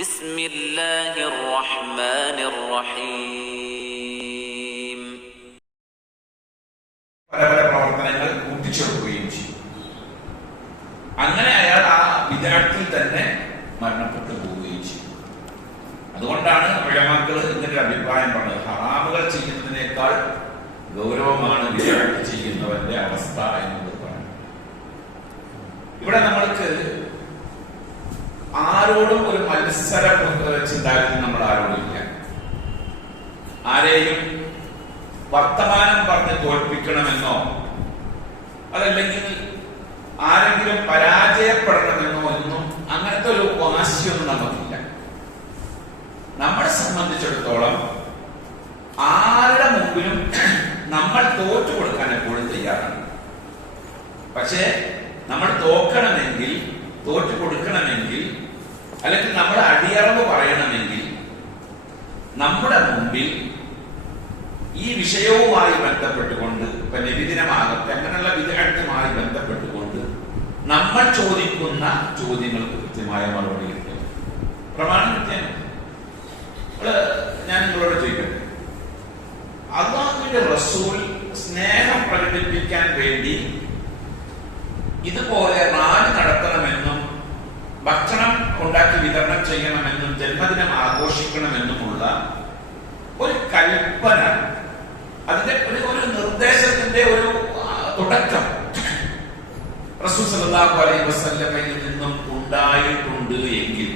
بسم الله الرحمن الرحيم. പല പല പ്രവർത്തനങ്ങൾ കൂട്ടിച്ചേർക്കുകയും ചെയ്യും. അങ്ങനെ അയാൾ ആ വിദഗ്ധത്തിൽ തന്നെ മരണപ്പെട്ടു പോവുകയും ചെയ്യും. അതുകൊണ്ടാണ് ഉലമാക്കൾ ഇങ്ങനൊരു അഭിപ്രായം പറഞ്ഞത്, ഹറാമുകൾ ചെയ്യുന്നതിനേക്കാൾ ഗൗരവമാണ് വിദഗ്ധ ചെയ്യുന്നവന്റെ അവസ്ഥ എന്നത് പറഞ്ഞു. ഇവിടെ നമ്മൾക്ക് ആരോടും ഒരു മത്സര ചിന്താഗതി നമ്മൾ ആരോടും ഇല്ല. ആരെയും വർത്തമാനം പറഞ്ഞ് തോൽപ്പിക്കണമെന്നോ അതല്ലെങ്കിൽ ആരെങ്കിലും പരാജയപ്പെടണമെന്നോ ഒന്നും അങ്ങനത്തെ ഒരു വാശിയൊന്നും നമുക്കില്ല. നമ്മളെ സംബന്ധിച്ചിടത്തോളം ആരുടെ മുമ്പിലും നമ്മൾ തോറ്റു കൊടുക്കാൻ എപ്പോഴും തയ്യാറാണ്. പക്ഷേ നമ്മൾ തോക്കണമെങ്കിൽ, തോറ്റു കൊടുക്കണമെങ്കിൽ, അല്ലെങ്കിൽ നമ്മൾ അടിയറവ് പറയണമെങ്കിൽ നമ്മുടെ മുമ്പിൽ ഈ വിഷയവുമായി ബന്ധപ്പെട്ടുകൊണ്ട്, ഇപ്പൊ നബിദിനമാകട്ടെ അങ്ങനെയുള്ള വിദഗ്ധമായി ബന്ധപ്പെട്ടുകൊണ്ട് നമ്മൾ ചോദിക്കുന്ന ചോദ്യങ്ങൾക്ക് കൃത്യമായ മറുപടി കിട്ടും. പ്രമാണം കൃത്യമാണ്. ഞാൻ നിങ്ങളോട് ചോദിക്കട്ടെ, അല്ലാഹുവിന്റെ റസൂൽ സ്നേഹം പ്രകടിപ്പിക്കാൻ വേണ്ടി ഇതുപോലെ റാലി നടത്തണമെന്നും ഭക്ഷണം ഉണ്ടാക്കി വിതരണം ചെയ്യണമെന്നും ജന്മദിനം ആഘോഷിക്കണമെന്നുമുള്ള ഒരു കൽപ്പന, അതിന്റെ ഒരു നിർദ്ദേശത്തിന്റെ ഒരു തുടക്കം റസൂൽ സല്ലല്ലാഹു അലൈഹി വസല്ലമയിൽ നിന്നും ഉണ്ടായിരുന്നുവെങ്കിൽ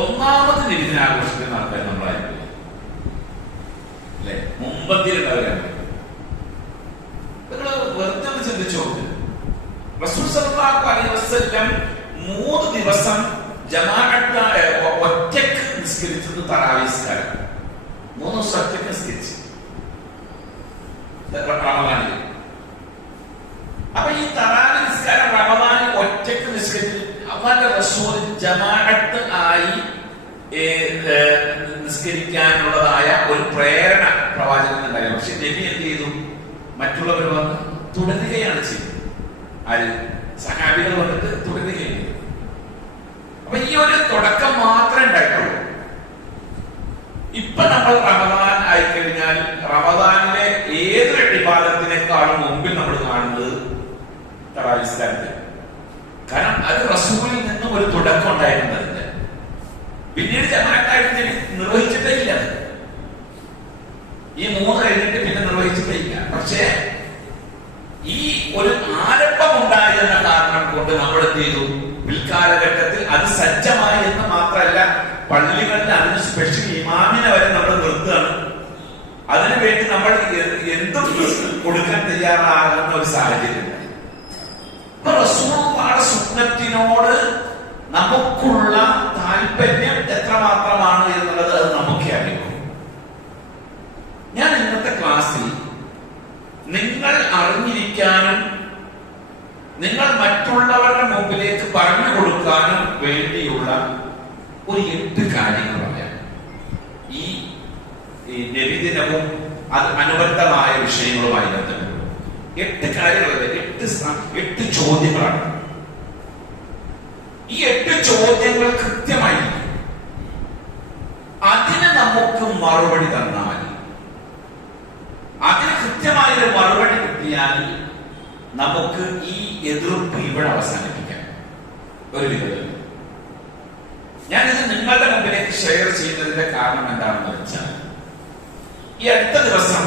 ഒന്നാമത് നബിദിനാഘോഷിക്കുന്ന ആൾക്കാർ നമ്മളായിരിക്കും അല്ലെ, മുമ്പത്തിലുള്ളവരാണ്. നിങ്ങൾ വെറുതെ ഒന്ന് ചിന്തിച്ചു നോക്ക്. റസൂൽ സല്ലല്ലാഹു അലൈഹി വസല്ലം 3 ദിവസം ജമാഅത്തായ ഒറ്റയ്ക്ക് നിസ്കരിച്ചത് തറാവീഹ് നിസ്കാരം. 3 ദിവസം ഒറ്റയ്ക്ക് നിസ്കരിച്ചു റമദാനിൽ. അപ്പൊ ഈ തറാവീഹ് നിസ്കാരം റമദാനിൽ ഒറ്റയ്ക്ക് നിസ്കരിച്ചു അല്ലാഹുവിന്റെ റസൂൽ ജമാഅത്ത് ആയി നിസ്കരിക്കാനുള്ളതായ ഒരു പ്രേരണ പ്രവാചകൻ ഉണ്ടായിരുന്നു. പക്ഷെ നബി എന്ത് ചെയ്തു? മറ്റുള്ളവർ വന്ന് തുടരുകയാണ് ചെയ്തത്. ആര്? സഹാബികൾ വന്നിട്ട് തുടരുകയാണ്. അപ്പൊ ഈ ഒരു തുടക്കം മാത്രമേ ഉണ്ടായിട്ടുള്ളൂ. ഇപ്പൊ നമ്മൾ റമദാൻ ആയിക്കഴിഞ്ഞാൽ റമദാനിലെ ഏതൊരു ഇബാദത്തിനേക്കാളും മുമ്പിൽ നമ്മൾ കാണുന്നത് തറാവീഹ് നിസ്കാരത്തെ. കാരണം അത് റസൂലിൽ നിന്നും ഒരു തുടക്കം ഉണ്ടായിരുന്നതിന്റെ പിന്നീട് ജമാഅത്തായിട്ട് നിർവഹിച്ചിട്ടേ ഇല്ല. ഈ 3 കഴിഞ്ഞിട്ട് പിന്നെ നിർവഹിച്ചിട്ടേ ഇല്ല. പക്ഷേ ഈ ഒരു ആരംഭം ഉണ്ടായിരുന്ന കാരണം കൊണ്ട് നമ്മൾ എന്ത് ചെയ്തു? പിൽക്കാലഘട്ടത്തിൽ അത് സജ്ജമായി എന്ന് മാത്രമല്ല, പള്ളികളിൽ അതിന് സ്പെഷ്യൽ ഇമാമിനെ വരെ നമ്മൾ നിർത്തുകയാണ്. അതിനുവേണ്ടി നമ്മൾ എന്തും കൊടുക്കാൻ തയ്യാറാകുന്ന ഒരു സാഹചര്യം. റസൂലുള്ളാഹിയുടെ സുന്നത്തിനോട് നമുക്കുള്ള താല്പര്യം എത്രമാത്രമാണ് എന്നുള്ളത് അത് നമുക്കേ അറിയൂ. ഞാൻ ഇന്നത്തെ ക്ലാസ്സിൽ നിങ്ങൾ അറിഞ്ഞിരിക്കാനും നിങ്ങൾ മറ്റുള്ളവരുടെ മുമ്പിലേക്ക് പറഞ്ഞു കൊടുക്കാനും വേണ്ടിയുള്ള ഒരു 8 കാര്യങ്ങൾ പറയാം. ഈ നബിദിനവും അത് അനുബന്ധമായ വിഷയങ്ങളുമായി ബന്ധപ്പെട്ടു 8 കാര്യങ്ങളല്ല, 8 ചോദ്യങ്ങളാണ്. ഈ 8 ചോദ്യങ്ങൾ കൃത്യമായി അതിന് നമുക്ക് മറുപടി തന്നാൽ, അതിന് കൃത്യമായൊരു മറുപടി കിട്ടിയാൽ നമുക്ക് ഈ എതിർപ്പ് ഇവിടെ അവസാനിപ്പിക്കാം. ഒരു വിധത്തിൽ ഞാനിത് നിങ്ങളുടെ മുമ്പിലേക്ക് ഷെയർ ചെയ്യുന്നതിന്റെ കാരണം എന്താണെന്ന് വെച്ചാൽ, ഈ അടുത്ത ദിവസം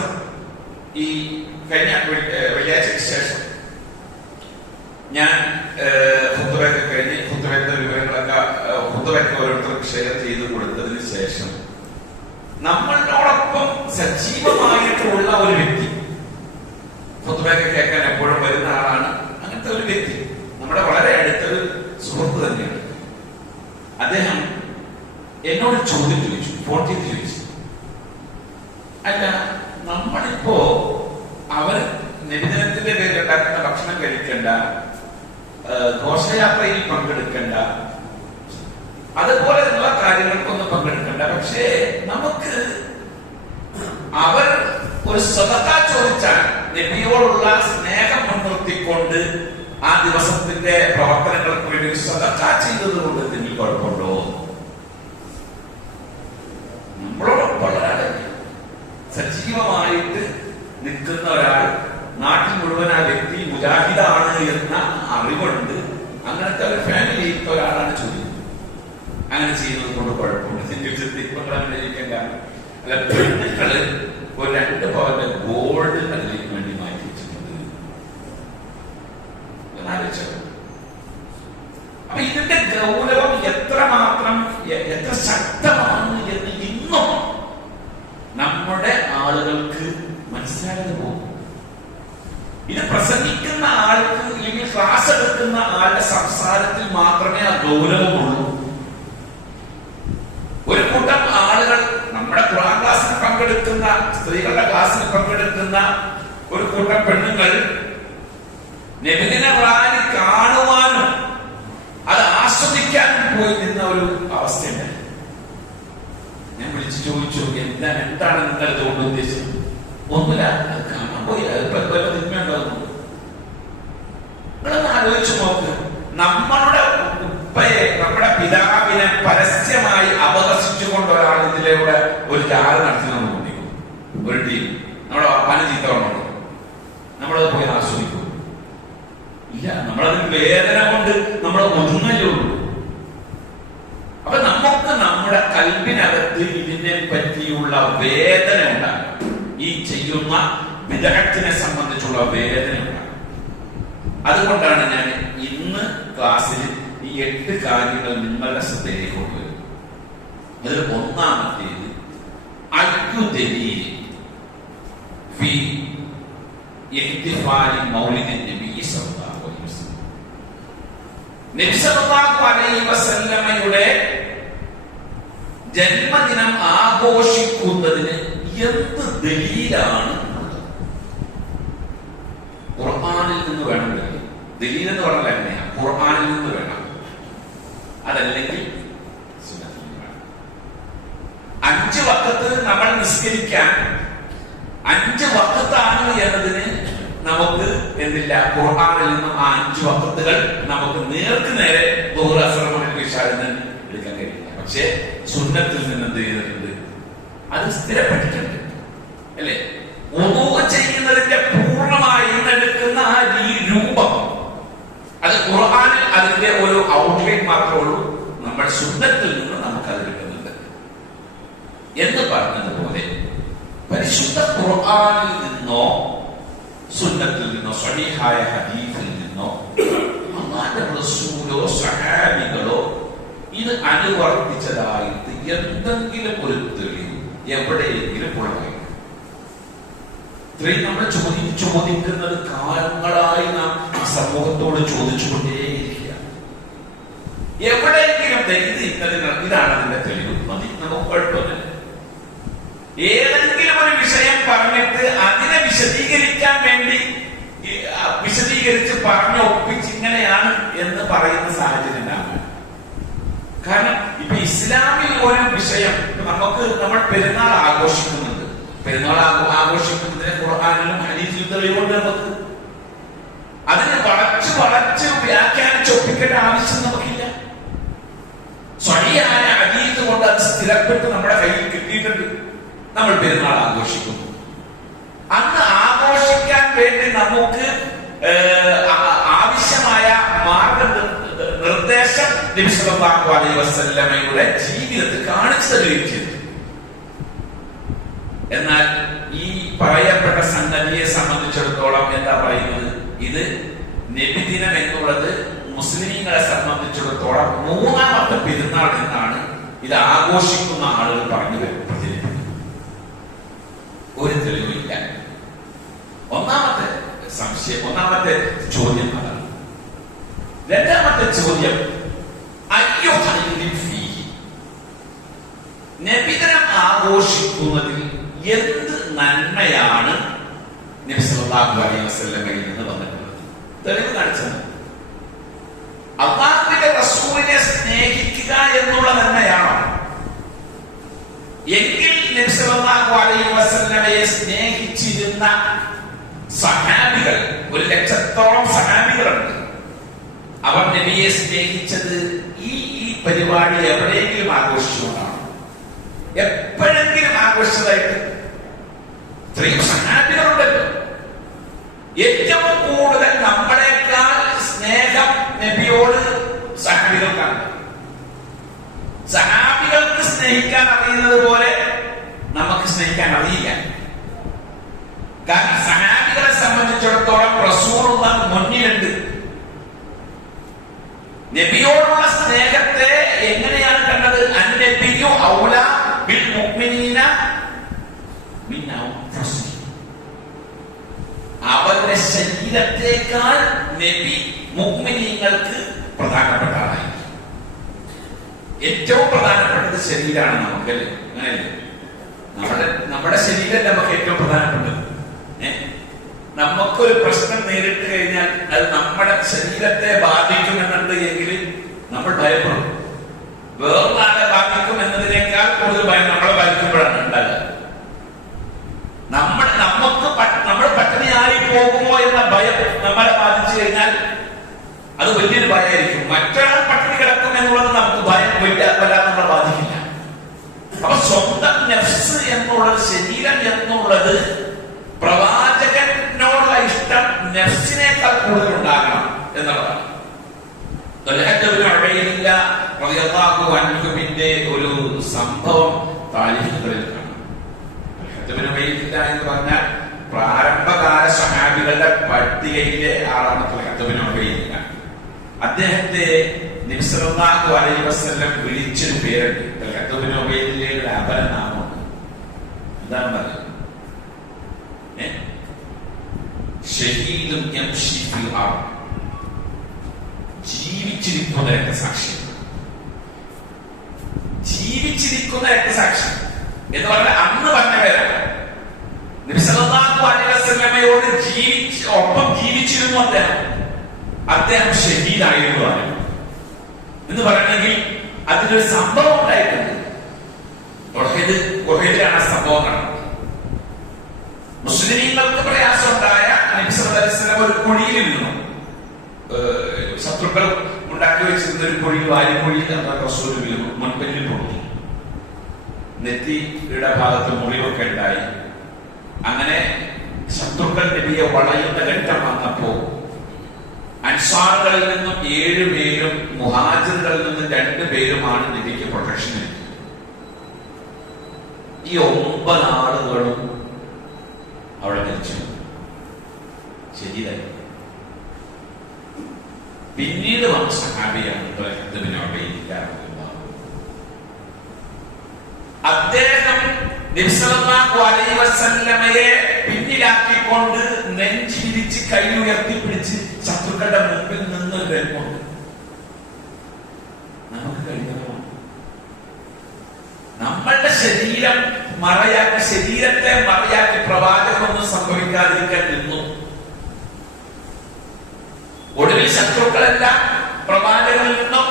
ഈ കഴിഞ്ഞ വെള്ളിയാഴ്ചയ്ക്ക് ശേഷം ഞാൻ ഖുത്ബയൊക്കെ കഴിഞ്ഞ് ഖുത്ബയുടെ വിവരങ്ങളൊക്കെ ഖുത്ബയൊക്കെ ഓരോരുത്തർക്ക് ഷെയർ ചെയ്ത് കൊടുത്തതിന് ശേഷം നമ്മളോടൊപ്പം സജീവമായിട്ടുള്ള ഒരു വ്യക്തി, ഖുത്ബയൊക്കെ കേൾക്കാൻ എപ്പോഴും വരുന്ന ആളാണ്, അങ്ങനത്തെ ഒരു വ്യക്തി, നമ്മുടെ വളരെ അടുത്തൊരു സുഹൃത്ത് തന്നെയാണ്. അദ്ദേഹം എന്നോട് ചോദ്യം ചോദിച്ചു, ഫോൺ ചെയ്ത് ചോദിച്ചു, അല്ല നമ്മളിപ്പോ അവർ നബിദിനത്തിന്റെ പേരിൽ ഉണ്ടാക്കുന്ന ഭക്ഷണം കഴിക്കണ്ട, ഘോഷയാത്രയിൽ പങ്കെടുക്കണ്ട, അതുപോലെയുള്ള കാര്യങ്ങൾക്കൊന്നും പങ്കെടുക്കണ്ട, പക്ഷേ നമുക്ക് അവർ ഒരു സദഖ ചോദിച്ചാൽ നബിയോടുള്ള സ്നേഹം മുൻനിർത്തിക്കൊണ്ട് ആ ദിവസത്തിന്റെ പ്രവർത്തനങ്ങൾ വേണ്ടി സദഖ ചെയ്തത് കൊണ്ട് എന്തെങ്കിലും കുഴപ്പമുണ്ടോ? നമ്മളോടൊപ്പം ഒരാളെ സജീവമായിട്ട് നിൽക്കുന്ന ഒരാൾ, നാട്ടിൽ മുഴുവൻ ആ വ്യക്തി മുജാഹിദാണ് എന്ന അറിവുണ്ട്, അങ്ങനത്തെ ഒരു ഫാമിലിയിലത്തെ ഒരാളാണ് ചോദിക്കുന്നത്. അങ്ങനെ ചെയ്യുന്നത് കൊണ്ട് കുഴപ്പമുണ്ട്? ചിന്തിക്കാൻ കാരണം അല്ല, പെണ്ണുങ്ങള് ഒരു 2 പവന്റെ ഗോൾഡ് അതിലേക്ക് വേണ്ടി മാറ്റി വെച്ചിട്ടുണ്ട്. അപ്പൊ ഇതിന്റെ ഗൗരവം എത്രമാത്രം എത്ര ശക്തമാണ് എന്ന് ഇന്നും നമ്മുടെ ആളുകൾക്ക് മനസ്സിലാകാതെ പോകും. ഇത് പ്രസംഗിക്കുന്ന ആൾക്ക് അല്ലെങ്കിൽ ക്ലാസ് എടുക്കുന്ന ആളുടെ സംസാരത്തിൽ മാത്രമേ ആ ഗൗരവമുള്ളൂ. ഒരു കൂട്ടം ആളുകൾ നമ്മുടെ ഖുർആൻ ക്ലാസ്സിൽ പങ്കെടുക്കുന്ന, സ്ത്രീകളുടെ ക്ലാസ്സിൽ പങ്കെടുക്കുന്ന ഒരു കൂട്ടം പെണ്ണുങ്ങൾ നബിദിന റാലി കാണുവാനും അത് ആസ്വദിക്കാനും പോയി നിന്ന ഒരു അവസ്ഥയുണ്ട്. ഞാൻ വിളിച്ചു ചോദിച്ചു, എന്താണ് നിങ്ങൾ ഇതുകൊണ്ട് ഉദ്ദേശിച്ചത്? ഒന്നുമില്ല, അത് കാണാൻ പോയി, അത് തിന്മയുണ്ടാകുന്നു. നിങ്ങളൊന്ന് ആലോചിച്ചു നോക്ക്. നമ്മളുടെ ഉപ്പയെ, നമ്മുടെ പിതാവിനെ പരസ്യമായി അപഹസിച്ചുകൊണ്ട് ഒരാൾ ഇതിലൂടെ ഒരു ജാല നടത്തി നമ്മൾ കൊണ്ടിരിക്കും. ഒരു ടീം നമ്മുടെ വാപ്പാനെ ചീത്ത കൊണ്ടോ നമ്മളത് പോയി ആസ്വദിക്കും? ഇല്ല, നമ്മളതിന് വേദന കൊണ്ട് നമ്മൾ ഒതുങ്ങലേ ഉള്ളൂ. അപ്പൊ നമുക്ക് നമ്മുടെ കൽബിനകത്ത് ഇതിനെ പറ്റിയുള്ള വേദന ഉണ്ടാകും. ഈ ചെയ്യുന്ന വിദഗ്ധനെ സംബന്ധിച്ചുള്ള വേദന ഉണ്ടാകും. അതുകൊണ്ടാണ് ഞാൻ ഇന്ന് ക്ലാസ്സിൽ ഈ 8 കാര്യങ്ങൾ നിങ്ങളുടെ ശ്രദ്ധയിലേക്ക് കൊണ്ടുവരും. അതിൽ ഒന്നാമത്തേത് നബി സല്ലല്ലാഹു അലൈഹി വസല്ലമയുടെ ജന്മദിനം ആഘോഷിക്കുന്നതിന് എന്ത് ദലീലാണ്? ഖുർആനിൽ നിന്ന് വേണം ദലീൽ എന്ന് പറഞ്ഞാൽ എങ്ങനെയാ? ഖുർആനിൽ നിന്ന് വേണം, അതല്ലെങ്കിൽ 5 വഖത്ത് നമ്മൾ നിസ്കരിക്കാൻ 5 വഖത്താണ് എന്നതിന് നമുക്ക് എന്തില്ല? ഖുർആനിൽ നിന്നും ആ 5 വഖത്തുകൾ നമുക്ക് നേർക്ക് നേരെ ദുഹർ, അസ്ർ, മഗ്രിബ്, ഇശാ എന്ന് എടുക്കാൻ കഴിയില്ല. പക്ഷേ സുന്നത്തിൽ നിന്ന് എന്ത് ചെയ്തിട്ടുണ്ട്? അത് സ്ഥിരപ്പെട്ടിട്ടുണ്ട്, അല്ലേ? വുദൂ ചെയ്യുന്നതിന്റെ പൂർണ്ണമായി എടുക്കുന്ന ആ രൂപം, അത് ഖുർആനിൽ അതിന്റെ ഒരു ഔട്ട്ലൈൻ മാത്രമേ ഉള്ളൂ. നമ്മൾ സുന്നത്തിൽ നിന്ന് നമുക്ക് അത് കിട്ടുന്നുണ്ട്. എന്ന് പറഞ്ഞതുപോലെ പരിശുദ്ധ ഖുർആനിൽ നിന്നോ സുന്നത്തിൽ നിന്നോ സ്വഹീഹായ ഹദീസിൽ നിന്നോ അല്ലാഹുവിന്റെ റസൂലോ സഹാബികളോ ഇത് അനുവർത്തിച്ചതായിട്ട് എന്തെങ്കിലും ഒരു തെളിവ് എവിടെയെങ്കിലും ഉള്ളതായി നമ്മൾ ചോദിക്കുന്നത് കാലങ്ങളായി നാം സമൂഹത്തോട് ചോദിച്ചുകൊണ്ടേയിരിക്കുക. എവിടെയെങ്കിലും ഇതാണ് അതിന്റെ തെളിവ്, മതി, നമുക്ക് കുഴപ്പമില്ല. ഏതെങ്കിലും ഒരു വിഷയം പറഞ്ഞിട്ട് അതിനെ വിശദീകരിക്കാൻ വേണ്ടി വിശദീകരിച്ച് പറഞ്ഞ് ഒപ്പിച്ച് ഇങ്ങനെയാണ് എന്ന് പറയുന്ന സാഹചര്യം ഉണ്ടാകും. കാരണം ഇപ്പൊ ഇസ്ലാമിൽ ഒരു വിഷയം, നമ്മൾ പെരുന്നാൾ ആഘോഷിക്കുന്നുണ്ട്. പെരുന്നാൾ ആഘോഷിക്കുന്നതിന് ഖുർആനിലും ഹദീസിലും തെളിവുണ്ട്. നമുക്ക് അതിനെ വളച്ച് വ്യാഖ്യാനിച്ചൊപ്പിക്കേണ്ട ആവശ്യം നമുക്കില്ല. സ്വഹീഹായ ഹദീസ് കൊണ്ട് അത് സ്ഥിരപ്പെട്ട് നമ്മുടെ കയ്യിൽ കിട്ടിയിട്ടുണ്ട്. നമ്മൾ പെരുന്നാൾ ആഘോഷിക്കുന്നു. അന്ന് ആഘോഷിക്കാൻ വേണ്ടി നമുക്ക് ആവശ്യമായ മാർഗനിർദ്ദേശം നബി സല്ലല്ലാഹു അലൈഹി വസല്ലമയുടെ ജീവിതത്തിൽ കാണിച്ചു തരികയും ചെയ്തു. എന്നാൽ ഈ പറയപ്പെട്ട സംഗതിയെ സംബന്ധിച്ചിടത്തോളം എന്താ പറയുന്നത്? ഇത് നബിദിനം എന്നുള്ളത് മുസ്ലിങ്ങളെ സംബന്ധിച്ചിടത്തോളം 3ാമത്തെ പെരുന്നാൾ എന്നാണ് ഇത് ആഘോഷിക്കുന്ന ആളുകൾ പറഞ്ഞു പ്രചരിപ്പിക്കുന്നത്. ഒരു തെളിവില്ല. ഒന്നാമത്തെ ചോദ്യം അതാണ്. രണ്ടാമത്തെ ചോദ്യം, നബിദിനം ആഘോഷിക്കുന്നതിൽ എന്ത് നന്മയാണ് നബി സല്ലല്ലാഹു അലൈഹി വസല്ലമയിൽ നിന്ന് വന്നിട്ടുള്ളത്? തെളിവ് കാണിച്ചത് അല്ലാഹുവിന്റെ റസൂലിനെ സ്നേഹിക്കുക എന്നുള്ള നന്മയാണോ? എങ്കിൽ നബി സല്ലല്ലാഹു അലൈഹി വസല്ലമയെ സ്നേഹിച്ചിരുന്ന സഹാബികൾ, 100,000 സഹാബികളുണ്ട്. അവർ നബിയെ സ്നേഹിച്ചത് ഈ പരിപാടി എവിടെയെങ്കിലും ആഘോഷിച്ചുകൊണ്ടാണ്. എപ്പോഴെങ്കിലും ആഘോഷിച്ചതായിട്ട് ഇത്രയും സഹാബികളുണ്ടല്ലോ. ഏറ്റവും കൂടുതൽ നമ്മളെക്കാൾ സ്നേഹം നബിയോട് സഹാബികൾക്കാണ്. സഹാബികൾക്ക് സ്നേഹിക്കാൻ അറിയുന്നത് പോലെ നമുക്ക് സ്നേഹിക്കാൻ അറിയില്ല. കാരണം സഹാബികളെ സംബന്ധിച്ചിടത്തോളം റസൂലുള്ള മുന്നിലുണ്ട്. നബിയോടുള്ള സ്നേഹത്തെ എങ്ങനെയാണ് കണ്ടത്? അന്നബിയു ഔലാ ബിൽ മുഅ്മിനീന മിൻ അൻഫുസിഹിം. അവരുടെ ശരീരത്തേക്കാൾ നബി മുഅ്മിനീങ്ങൾക്ക് പ്രധാനപ്പെട്ട ആളായി. ഏറ്റവും പ്രധാനപ്പെട്ടത് ശരീരമാണ് നമുക്കല്ലേ? അങ്ങനെയല്ലേ? നമ്മുടെ ശരീരം നമുക്ക് ഏറ്റവും പ്രധാനപ്പെട്ടത്. നമുക്കൊരു പ്രശ്നം നേരിട്ട് കഴിഞ്ഞാൽ അത് നമ്മുടെ ശരീരത്തെ ബാധിക്കുമെന്നുണ്ട് എങ്കിൽ നമ്മൾ ഭയപ്പെടും. വേറൊരാളെ ബാധിക്കും എന്നതിനേക്കാൾ കൂടുതൽ ഭയം നമ്മളെ ബാധിക്കുമ്പോഴാണ് ഉണ്ടാകുക. നമ്മൾ പട്ടിണിയായി പോകുമോ എന്ന ഭയം നമ്മളെ ബാധിച്ചു കഴിഞ്ഞാൽ അത് വലിയൊരു ഭയമായിരിക്കും. മറ്റൊരാൾ പട്ടിണി കിടക്കും എന്നുള്ളത് നമുക്ക് ഭയം വല്ലാതെ നമ്മളെ ബാധിക്കില്ല. അപ്പൊ സ്വന്തം നഫ്സ് എന്നുള്ളത്, ശരീരം എന്നുള്ളത്, പ്രവാചകനോടുള്ള ഇഷ്ടം നഫ്സിനേക്കാൾ കൂടുതൽ ഉണ്ടാകണം എന്നുള്ളതാണ്. ഒരു സംഭവം താലിഹുകളിൽ കാണാം. എന്ന് പറഞ്ഞാൽ പ്രാരംഭകാല സഹാബികളുടെ പട്ടികയിലെ ആളാണ് തൽഹത്ത് ബിൻ ഉബൈദില്ല. അദ്ദേഹത്തെ നബി സല്ലല്ലാഹു അലൈഹി വസല്ലം വിളിച്ചൊരു പേരുണ്ട്. തൽഹത്ത് ബിൻ ഉബൈദില്ലയുടെ അപരനാമമുണ്ട്. എന്താണ് പറയുന്നത്? ഷഹീദുൻ യംശി ഫിൽ അർദ്. ജീവിച്ചിരിക്കുന്ന രക്തസാക്ഷി. ജീവിച്ചിരിക്കുന്ന രക്തസാക്ഷി എന്ന് പറഞ്ഞാൽ അന്ന് പറഞ്ഞ പേരാണ്. നബി സല്ലല്ലാഹു അലൈഹി വസല്ലമയോട് ഒപ്പം ജീവിച്ചിരുന്നു അദ്ദേഹം ഷഹീദായിരുന്നു എന്ന് പറയണമെങ്കിൽ അതിനൊരു സംഭവം ഉണ്ടായിട്ടുണ്ട്. ഗുഹയിലാണ് ആ സംഭവം നടന്നത്. മുസ്ലിമീങ്ങൾക്ക് പ്രയാസം ഉണ്ടായ നബി സല്ലല്ലാഹു അലൈഹി വസല്ലം ഒരു കുഴിയിൽ നിന്നു. ശത്രുക്കൾ ഉണ്ടാക്കി വെച്ചിരുന്ന ഒരു കുഴി, വാരിക്കുഴിയിൽ റസൂൽ വീണു. മുൻപിൽ പൊട്ടി, നെറ്റിയുടെ ഭാഗത്ത് മുറിവൊക്കെ ഉണ്ടായി. അങ്ങനെ ശത്രുക്കൾ നബിയെ വളയുന്ന ഘട്ടം വന്നപ്പോ അൻസാറുകളിൽ നിന്നും 7 പേരും മുഹാജിറുകളിൽ നിന്നും 2 പേരുമാണ് നബിക്ക് പ്രൊട്ടക്ഷൻ നൽകിയത്. ഈ 9 ആളുകളും അവിടെ മരിച്ചു. ശരിയായി. പിന്നീട് വന്ന സഹാബിയാണ് തൽഹത്ത് ബിൻ ഉബൈദില്ല. അദ്ദേഹം നബി സല്ലല്ലാഹു അലൈഹി വസല്ലമയെ പിന്നിലാക്കിക്കൊണ്ട് നെഞ്ചിരിച്ച് കൈ ഉയർത്തിപ്പിടിച്ച് ശത്രുക്കളുടെ മുമ്പിൽ നിന്ന് വരുന്നുണ്ട്. നമുക്ക് കഴിയുമോ? നമ്മളുടെ ശരീരത്തെ മറയാക്കി പ്രവാചകമൊന്നും സംഭവിക്കാതിരിക്കാൻ നിന്നു. ഒടുവിൽ ശത്രുക്കളെല്ലാം പ്രവാചകനിൽ നിന്നും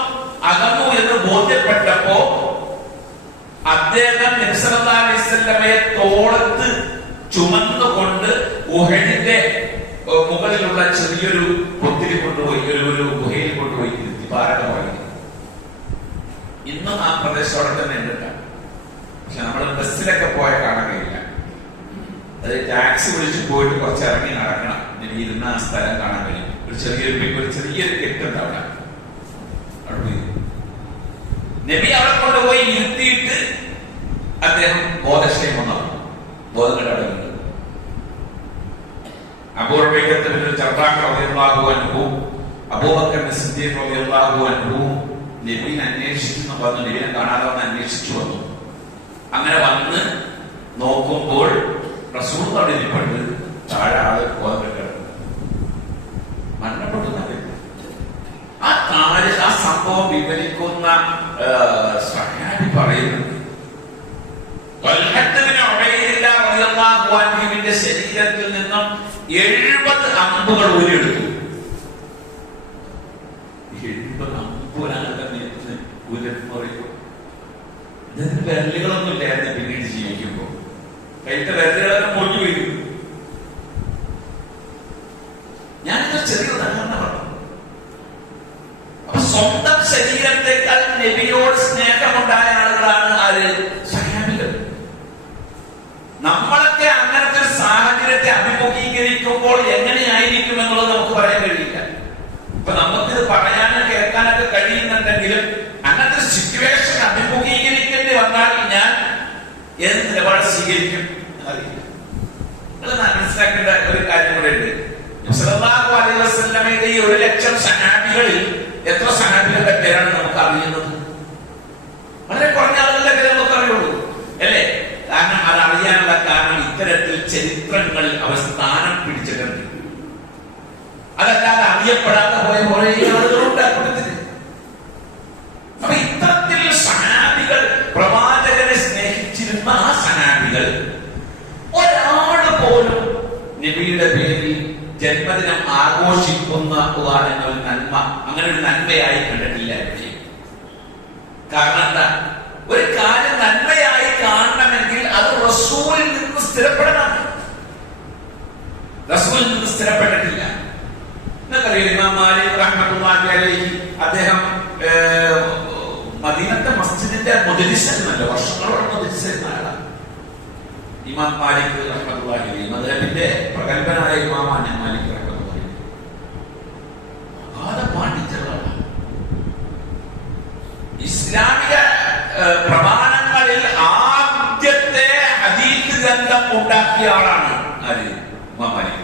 അകന്നു എന്ന് ബോധ്യപ്പെട്ടപ്പോ അദ്ദേഹം നബി സല്ലല്ലാഹു അലൈഹി വസല്ലമയെ തോളത്ത് ചുമന്നുകൊണ്ട് ഉഹദിന്റെ മുകളിലുള്ള ചെറിയൊരു പൊത്തിൽ കൊണ്ടുപോയി, ഒരു ഗുഹയിൽ കൊണ്ടുപോയി ഇരുത്തി പാരടമായി. ഇന്നും ആ പ്രദേശം അവിടെ തന്നെ ഉണ്ട്. പക്ഷെ നമ്മൾ ബസ്സിലൊക്കെ പോയാൽ കാണാൻ കഴിയില്ല. അത് ടാക്സി വിളിച്ച് പോയിട്ട് കുറച്ച് ഇറങ്ങി നടക്കണം. നബി ഇരുന്ന ആ സ്ഥലം കാണാൻ കഴിയും. ഒരു ചെറിയൊരു കെട്ടുണ്ട് അവിടെ. നബി അവിടെ കൊണ്ടുപോയി ഇരുത്തിയിട്ട് അദ്ദേഹം ബോധക്ഷയം നടന്നു. ബോധം കണ്ടു. അബൂബക്കർ സിദ്ദീഖ് റളിയല്ലാഹു അൻഹു നബിയെ അന്വേഷിച്ചു വന്നു. നബിയെ കാണാതെ വന്ന് അന്വേഷിച്ചു വന്നു. അങ്ങനെ വന്ന് നോക്കുമ്പോൾ റസൂൽ അവിടെ ഇരിപ്പുണ്ട്. താഴെ ആള് ബോധം കെട്ടു മരണപ്പെട്ടു. ആ സംഭവം വിവരിക്കുന്ന സഹാബി പറയുന്നുണ്ട്, ശരീരത്തിൽ നിന്നും 70 അമ്പുകൾ ഊരിയെടുത്തു. 70 അമ്പുകളാണ് ഊരെന്ന്. ഇതിന് വിരലുകളൊന്നും ഇല്ലായിരുന്നു. പിന്നീട് ജീവിക്കുമ്പോ കൈത്തെ വിരലുകളൊക്കെ പൊഞ്ഞു വരും. ഞാനിത് ചെറിയ ഉദാഹരണം പറഞ്ഞു. ജനത്തേക്കാൾ നബിയോട് സ്നേഹമുണ്ടായ ആളുകളാണ് ആര്? സഹാബികൾ. നമ്മളൊക്കെ അങ്ങനത്തെ ഒരു സാഹചര്യത്തെ അഭിമുഖീകരിക്കുമ്പോൾ എങ്ങനെയായിരിക്കും എന്നുള്ളത് നമുക്ക് പറയാൻ കഴിയില്ല. ഇപ്പൊ നമുക്കിത് പറയാനും കേൾക്കാനൊക്കെ കഴിയുന്നുണ്ടെങ്കിലും അങ്ങനത്തെ ഒരു സിറ്റുവേഷൻ അഭിമുഖീകരിക്കേണ്ടി വന്നാൽ ഞാൻ എന്ത് നിലപാട് സ്വീകരിക്കും എന്നറിയില്ല. നിങ്ങൾ മനസ്സിലാക്കേണ്ട ഒരു കാര്യം കൂടെ ഉണ്ട്. സല്ലല്ലാഹു അലൈഹി വസല്ലമയുടെ ഈ 1,00,000 സഹാബികളിൽ എത്ര സഹാബികളുടെ പേരാണ് നമുക്ക് അറിയുന്നത്? വളരെ കുറഞ്ഞ ആളുകളുടെ പേര് നമുക്ക് അറിയുള്ളൂ, അല്ലേ? കാരണം അത് അറിയാനുള്ള കാരണം ഇത്തരത്തിൽ ചരിത്രങ്ങളിൽ അവർ സ്ഥാനം പിടിച്ചിട്ടുണ്ട്. അതല്ലാതെ അറിയപ്പെടാതെ പോയ കുറെ ആളുകളുണ്ട് അക്കൂട്ടത്തിൽ. അപ്പൊ ഇത്തരത്തിൽ സഹാബികൾ, പ്രവാചകനെ സ്നേഹിച്ചിരുന്ന ആ സഹാബികൾ ഒരാള് പോലും നബിയുടെ പേരിൽ ജന്മദിനം ആഘോഷിക്കുന്ന ഒരു നന്മ, അങ്ങനെ ഒരു നന്മയായി കണ്ടിട്ടില്ല എവിടെയും. കാരണം എന്താ? ഒരു കാര്യം നന്മയായി കാണണമെങ്കിൽ അത് റസൂലിൽ നിന്ന് സ്ഥിരപ്പെടണം. റസൂലിൽ നിന്ന് സ്ഥിരപ്പെട്ടിട്ടില്ല. നിങ്ങൾക്കറിയാം, ഇമാം മാലിക് റഹ്മത്തുള്ളാഹി അലൈഹി അദ്ദേഹം മദീനത്തെ മസ്ജിദിന്റെ മുദരിസെന്നല്ല, വർഷങ്ങളോളം മുദരിസെന്ന ആളാണ്. ഇമാം മാലിക് റഹ്മത്തുള്ളാഹി അലൈഹി മദ്ഹബിന്റെ പ്രഗൽഭനായ ഇമാമാണ് മാലിക് റഹ്മത്തുള്ളാഹി. അഗാധ പാണ്ഡിത്യമുള്ള ഇസ്ലാമിക പ്രമാണങ്ങളിൽ ആദ്യത്തെ ഹദീസ് ഗ്രന്ഥം ഉണ്ടാക്കിയ ആളാണ് ആര്? ഇമാം മാലിക്.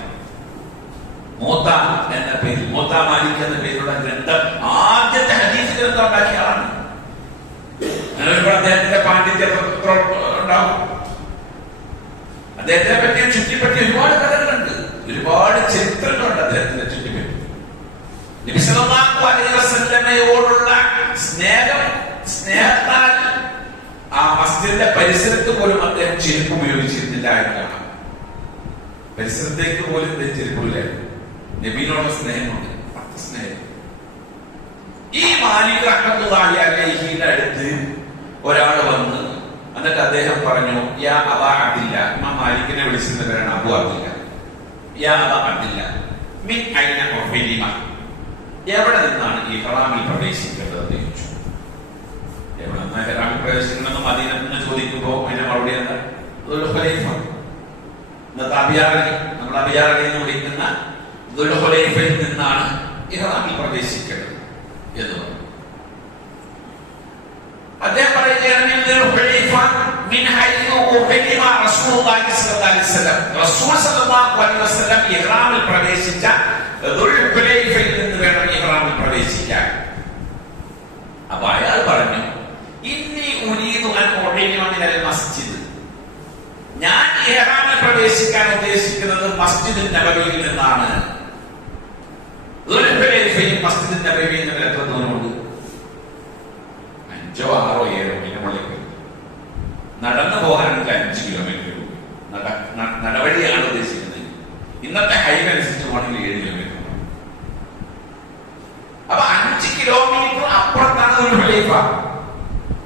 മോത്ത എന്ന പേരിൽ, മോത്ത മാലിക് എന്ന പേരിലുള്ള ഗ്രന്ഥം ആദ്യത്തെ ഹദീസ് ഗ്രന്ഥം ഉണ്ടാക്കിയ ആളാണ്. അങ്ങനെ അദ്ദേഹത്തിന്റെ പാണ്ഡിത്യം ഉണ്ടാവും. അദ്ദേഹത്തിനെ പറ്റി ചുറ്റിപ്പറ്റി ഒരുപാട് കഥകളുണ്ട്, ഒരുപാട് ചരിത്രങ്ങളുണ്ട് അദ്ദേഹത്തിനെ ചുറ്റിപ്പറ്റി. നബി സല്ലല്ലാഹു അലൈഹി വസല്ലമയോടുള്ള സ്നേഹത്താൽ ആ മസ്ജിദിന്റെ പരിസരത്ത് പോലും അദ്ദേഹം ചെരുപ്പ് ഉപയോഗിച്ചിരുന്നില്ല എന്ന് കാണാം. പരിസരത്തേക്ക് പോലും ചെരുപ്പില്ലായിരുന്നു. നബിയോടുള്ള സ്നേഹമുണ്ട്, സ്നേഹം. ഈ മാലിക് റഹ്മത്തുള്ളാഹി അലൈഹിയുടെ അടുത്ത് ഒരാൾ വന്ന് എന്നിട്ട് അദ്ദേഹം പറഞ്ഞു, യാ അബാ അബ്ദില്ല. ഇമാം മാലിക്കിനെ വിളിച്ചിരുന്നവരാണ് അബു അബ്ദില്ല. യാ അബാ അബ്ദില്ല, മിൻ ഐന ഉഹ്രിമ, എവിടെ നിന്നാണ് ഈ ഹറാമിൽ പ്രവേശിക്കേണ്ടത് എന്ന് ചോദിച്ചു. എവിടെ നിന്നാണ് ഹറാമിൽ പ്രവേശിക്കണമെന്ന് മദീനത്ത് നിന്ന് ചോദിക്കുമ്പോൾ അതിന്റെ മറുപടി എന്താ? ദുൽഖുലൈഫ. ഇന്നത്തെ അബിയാറലി, നമ്മൾ അബിയാറലി എന്ന് വിളിക്കുന്ന ദുൽഖുലൈഫയിൽ നിന്നാണ് ഇഹ്റാമിൽ പ്രവേശിക്കേണ്ടത് എന്ന് പറഞ്ഞു. അദ്ദേഹം പറയുകയാണ്, റസൂൽ സല്ലല്ലാഹു അലൈഹി വസല്ലം ഇഹ്റാമിൽ പ്രവേശിച്ച ദുൽഖുലൈഫയിൽ നിന്ന് വേണം ഇഹ്റാമിൽ പ്രവേശിക്കാൻ. അപ്പൊ അയാൾ പറഞ്ഞു, ഇന്നി ഉരീദു അൻ ഉഹ്രിമ മിനൽ മസ്ജിദ്, ഞാൻ ഇഹ്റാമിൽ പ്രവേശിക്കാൻ ഉദ്ദേശിക്കുന്നത് മസ്ജിദ് നബവിയിൽ നിന്നാണ്. ദുൽഖുലൈഫയും മസ്ജിദ് നബവിയിൽ നിന്ന് എത്ര ദൂരമുണ്ട്? 5 6 7 കിലോമീറ്റർ. നടന്നു പോകാനുള്ള 5 കിലോമീറ്റർ നടവഴിയാണ് ഉദ്ദേശിക്കുന്നത്. ഇന്നത്തെ ഹൈവേ അനുസരിച്ച് പോകണമെങ്കിൽ 7 കിലോമീറ്റർ. അപ്പൊ 5 കിലോമീറ്റർ അപ്പുറത്താണ് ദുൽഖുലൈഫ.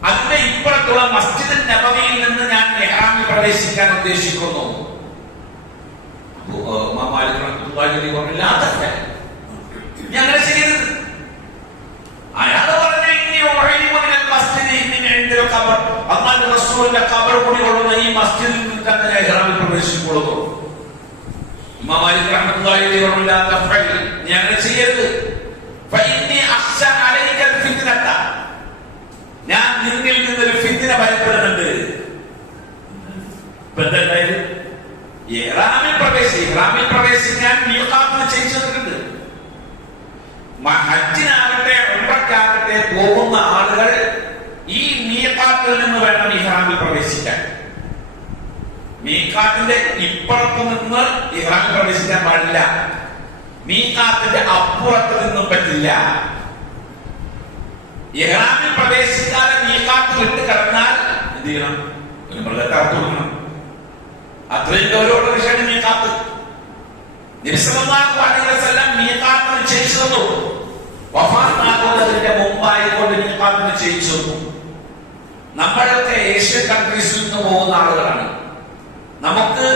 അതിന്റെ ഇപ്പുറത്തുള്ള മസ്ജിദ് നബവിയിൽ നിന്ന് ഞാൻ ഇഹ്റാമിൽ പ്രവേശിക്കാൻ ഉദ്ദേശിക്കുന്നു. ഞങ്ങൾ ചെയ്യരുത്. അയാൾ പറഞ്ഞു, അള്ളാഹുവിന്റെ റസൂലിന്റെ ഖബർ കൂടി കൊള്ളുന്ന ഈ മസ്ജിദിൽ നിന്ന് തന്നെ ഇഹ്റാമിൽ പ്രവേശിക്കൊള്ളുന്നു. ഇമാം മാലിക് റഹ്മത്തുള്ളാഹി അലൈഹി പറഞ്ഞു, നീ അങ്ങനെ ചെയ്യരുത്. ഞാൻ നിന്നിൽ നിന്നൊരു ഫിത്ന ഭയപ്പെടുന്നുണ്ട്. ഇഹ്റാമിൽ പ്രവേശിക്കാൻ മീഖാത്ത് നിശ്ചയിച്ചിട്ടുണ്ട്. ഹജ്ജിനാകട്ടെ ഉംറയ്ക്കാകട്ടെ പോകുന്ന ആളുകൾ ഈ മീഖാത്തിൽ നിന്ന് വേണം ഇഹ്റാമിൽ പ്രവേശിക്കാൻ. മീഖാത്തിന്റെ ഇപ്പുറത്ത് നിന്ന് ഇഹ്റാമിൽ പ്രവേശിക്കാൻ പാടില്ല. മീഖാത്തിന്റെ അപ്പുറത്ത് നിന്നും പറ്റില്ല. ഇഹ്റാമിൽ പ്രവേശിക്കാതെ മീഖാത്ത് വിട്ട് കടന്നാൽ എന്ത് ചെയ്യണം? ഒരു മൃഗത്തെ അറുത്ത് കൊടുക്കണം. അത്രയും ഗൗരവമുള്ള വിഷയമാണ് മീഖാത്ത്. നബി സല്ലല്ലാഹു അലൈഹി വസല്ലം മീഖാത്ത് നിശ്ചയിച്ചു തന്നു. വഫാത്താകുന്നതിന്റെ മുമ്പായിക്കൊണ്ട് മീഖാത്ത് നിശ്ചയിച്ചു തന്നു. നമ്മളൊക്കെ ഏഷ്യൻ കൺട്രീസിൽ നിന്ന് പോകുന്ന ആളുകളാണ്. നമുക്ക്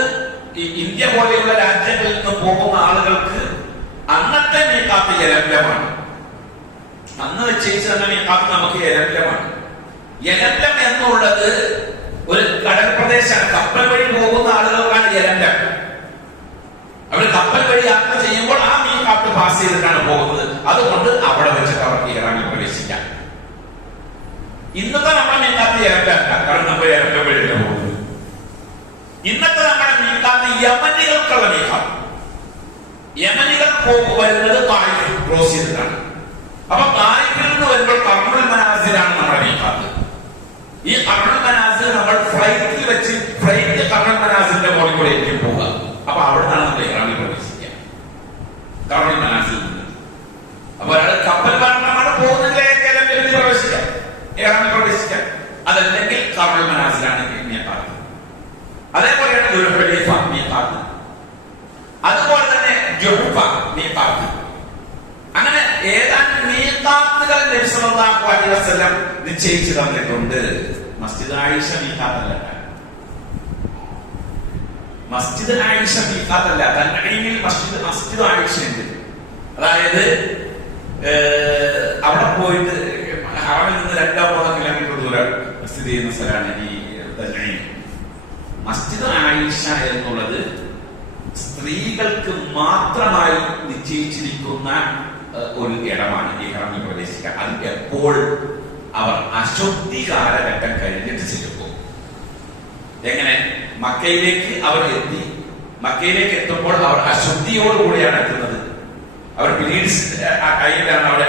ഈ ഇന്ത്യ പോലെയുള്ള രാജ്യങ്ങളിൽ നിന്ന് പോകുന്ന ആളുകൾക്ക് അന്നത്തെ മീഖാത്ത് ജലംബമാണ്. അന്ന് നിശ്ചയിച്ചു തന്നെ മീഖാത്ത് നമുക്ക് യലംലമാണ്. യലംലം എന്നുള്ളത് ഒരു കടൽ പ്രദേശമാണ്. കപ്പൽ വഴി പോകുന്ന ആളുകൾക്കാണ് യലംലം. അവർ കപ്പൽ വഴി യാത്ര ചെയ്യുമ്പോൾ ആ മീഖാത്ത് പാസ് ചെയ്തിട്ടാണ് പോകുന്നത്. അതുകൊണ്ട് അവിടെ വെച്ചിട്ട് അവർക്ക് ഇഹ്റാമിൽ പ്രവേശിക്കാം. ഇന്നത്തെ നമ്മുടെ മീഖാത്ത് യലംലമല്ല, കാരണം നമ്മൾ യലംലം വഴിയാണ് പോകുന്നത്. ഇന്നത്തെ നമ്മുടെ മീഖാത്ത് യമനികൾക്കുള്ള മീഖാത്ത്. യമനികൾ വരുന്നത് തായിഫ് ക്രോസ് ചെയ്തിട്ടാണ്. അപ്പൊ തായിഫിൽ നിന്ന് വരുമ്പോൾ കർമുൽ മനാസിലാണ് നമ്മുടെ മീഖാത്ത്. ഈ കർമുൽ മനാസിൽ നമ്മൾ ഫ്ലൈറ്റ് കർമുൽ മനാസിന്റെ മുകളിൽ കൂടെ ആയിരിക്കും പോവുക. അപ്പൊ അവിടെ നിന്നാണ് നമ്മൾ ഇഹ്റാമിൽ പ്രവേശിക്കുക, കർമുൽ മനാസിൽ നിന്ന്. അപ്പൊ ഒരാൾ കപ്പൽ മാർഗമാണ് പോകുന്നതിലേക്ക് പ്രവേശിക്കാം, ഇഹ്റാമിൽ പ്രവേശിക്കാം. അതല്ലെങ്കിൽ കർമുൽ മനാസിലാണ് മീഖാത്ത്. അതേപോലെയാണ് ദുൽഹുലൈഫ മീഖാത്ത്, അതുപോലെ തന്നെ ജുഹ്ഫ മീഖാത്ത്. അങ്ങനെ ഏതാനും മീഖാത്തുകൾ നബി സല്ലല്ലാഹു അലൈഹി വസല്ലം നിശ്ചയിച്ചു തന്നിട്ടുണ്ട്. മസ്ജിദ് ആയിഷ മീഖാത്തല്ല, മസ്ജിദ് ആയിഷ മീഖാത്തല്ല. തൻഈമിൽ മസ്ജിദ് ആയിഷ ഉണ്ട്. അതായത് അവിടെ പോയിട്ട് ഹറമിൽ നിന്ന് 2-3 കിലോമീറ്റർ ദൂരം സ്ഥിതി ചെയ്യുന്ന സ്ഥലമാണ് ഈ തൻഈം. മസ്ജിദ് ആയിഷ എന്നുള്ളത് സ്ത്രീകൾക്ക് മാത്രമായി നിശ്ചയിച്ചിരിക്കുന്ന ഒരു ഇടമാണ് ഇഹ്റാമിൽ പ്രവേശിക്കുക. അത് എപ്പോൾ അവർ അശുദ്ധി കാലഘട്ടം കഴിഞ്ഞിട്ട് ചെല്ലുമ്പോൾ. എങ്ങനെ? മക്കയിലേക്ക് അവർ എത്തി, മക്കയിലേക്ക് എത്തുമ്പോൾ അവർ അശുദ്ധിയോടുകൂടിയാണ് എത്തുന്നത്. അവർ പീരീഡ്സ് കഴിഞ്ഞിട്ടാണ് അവിടെ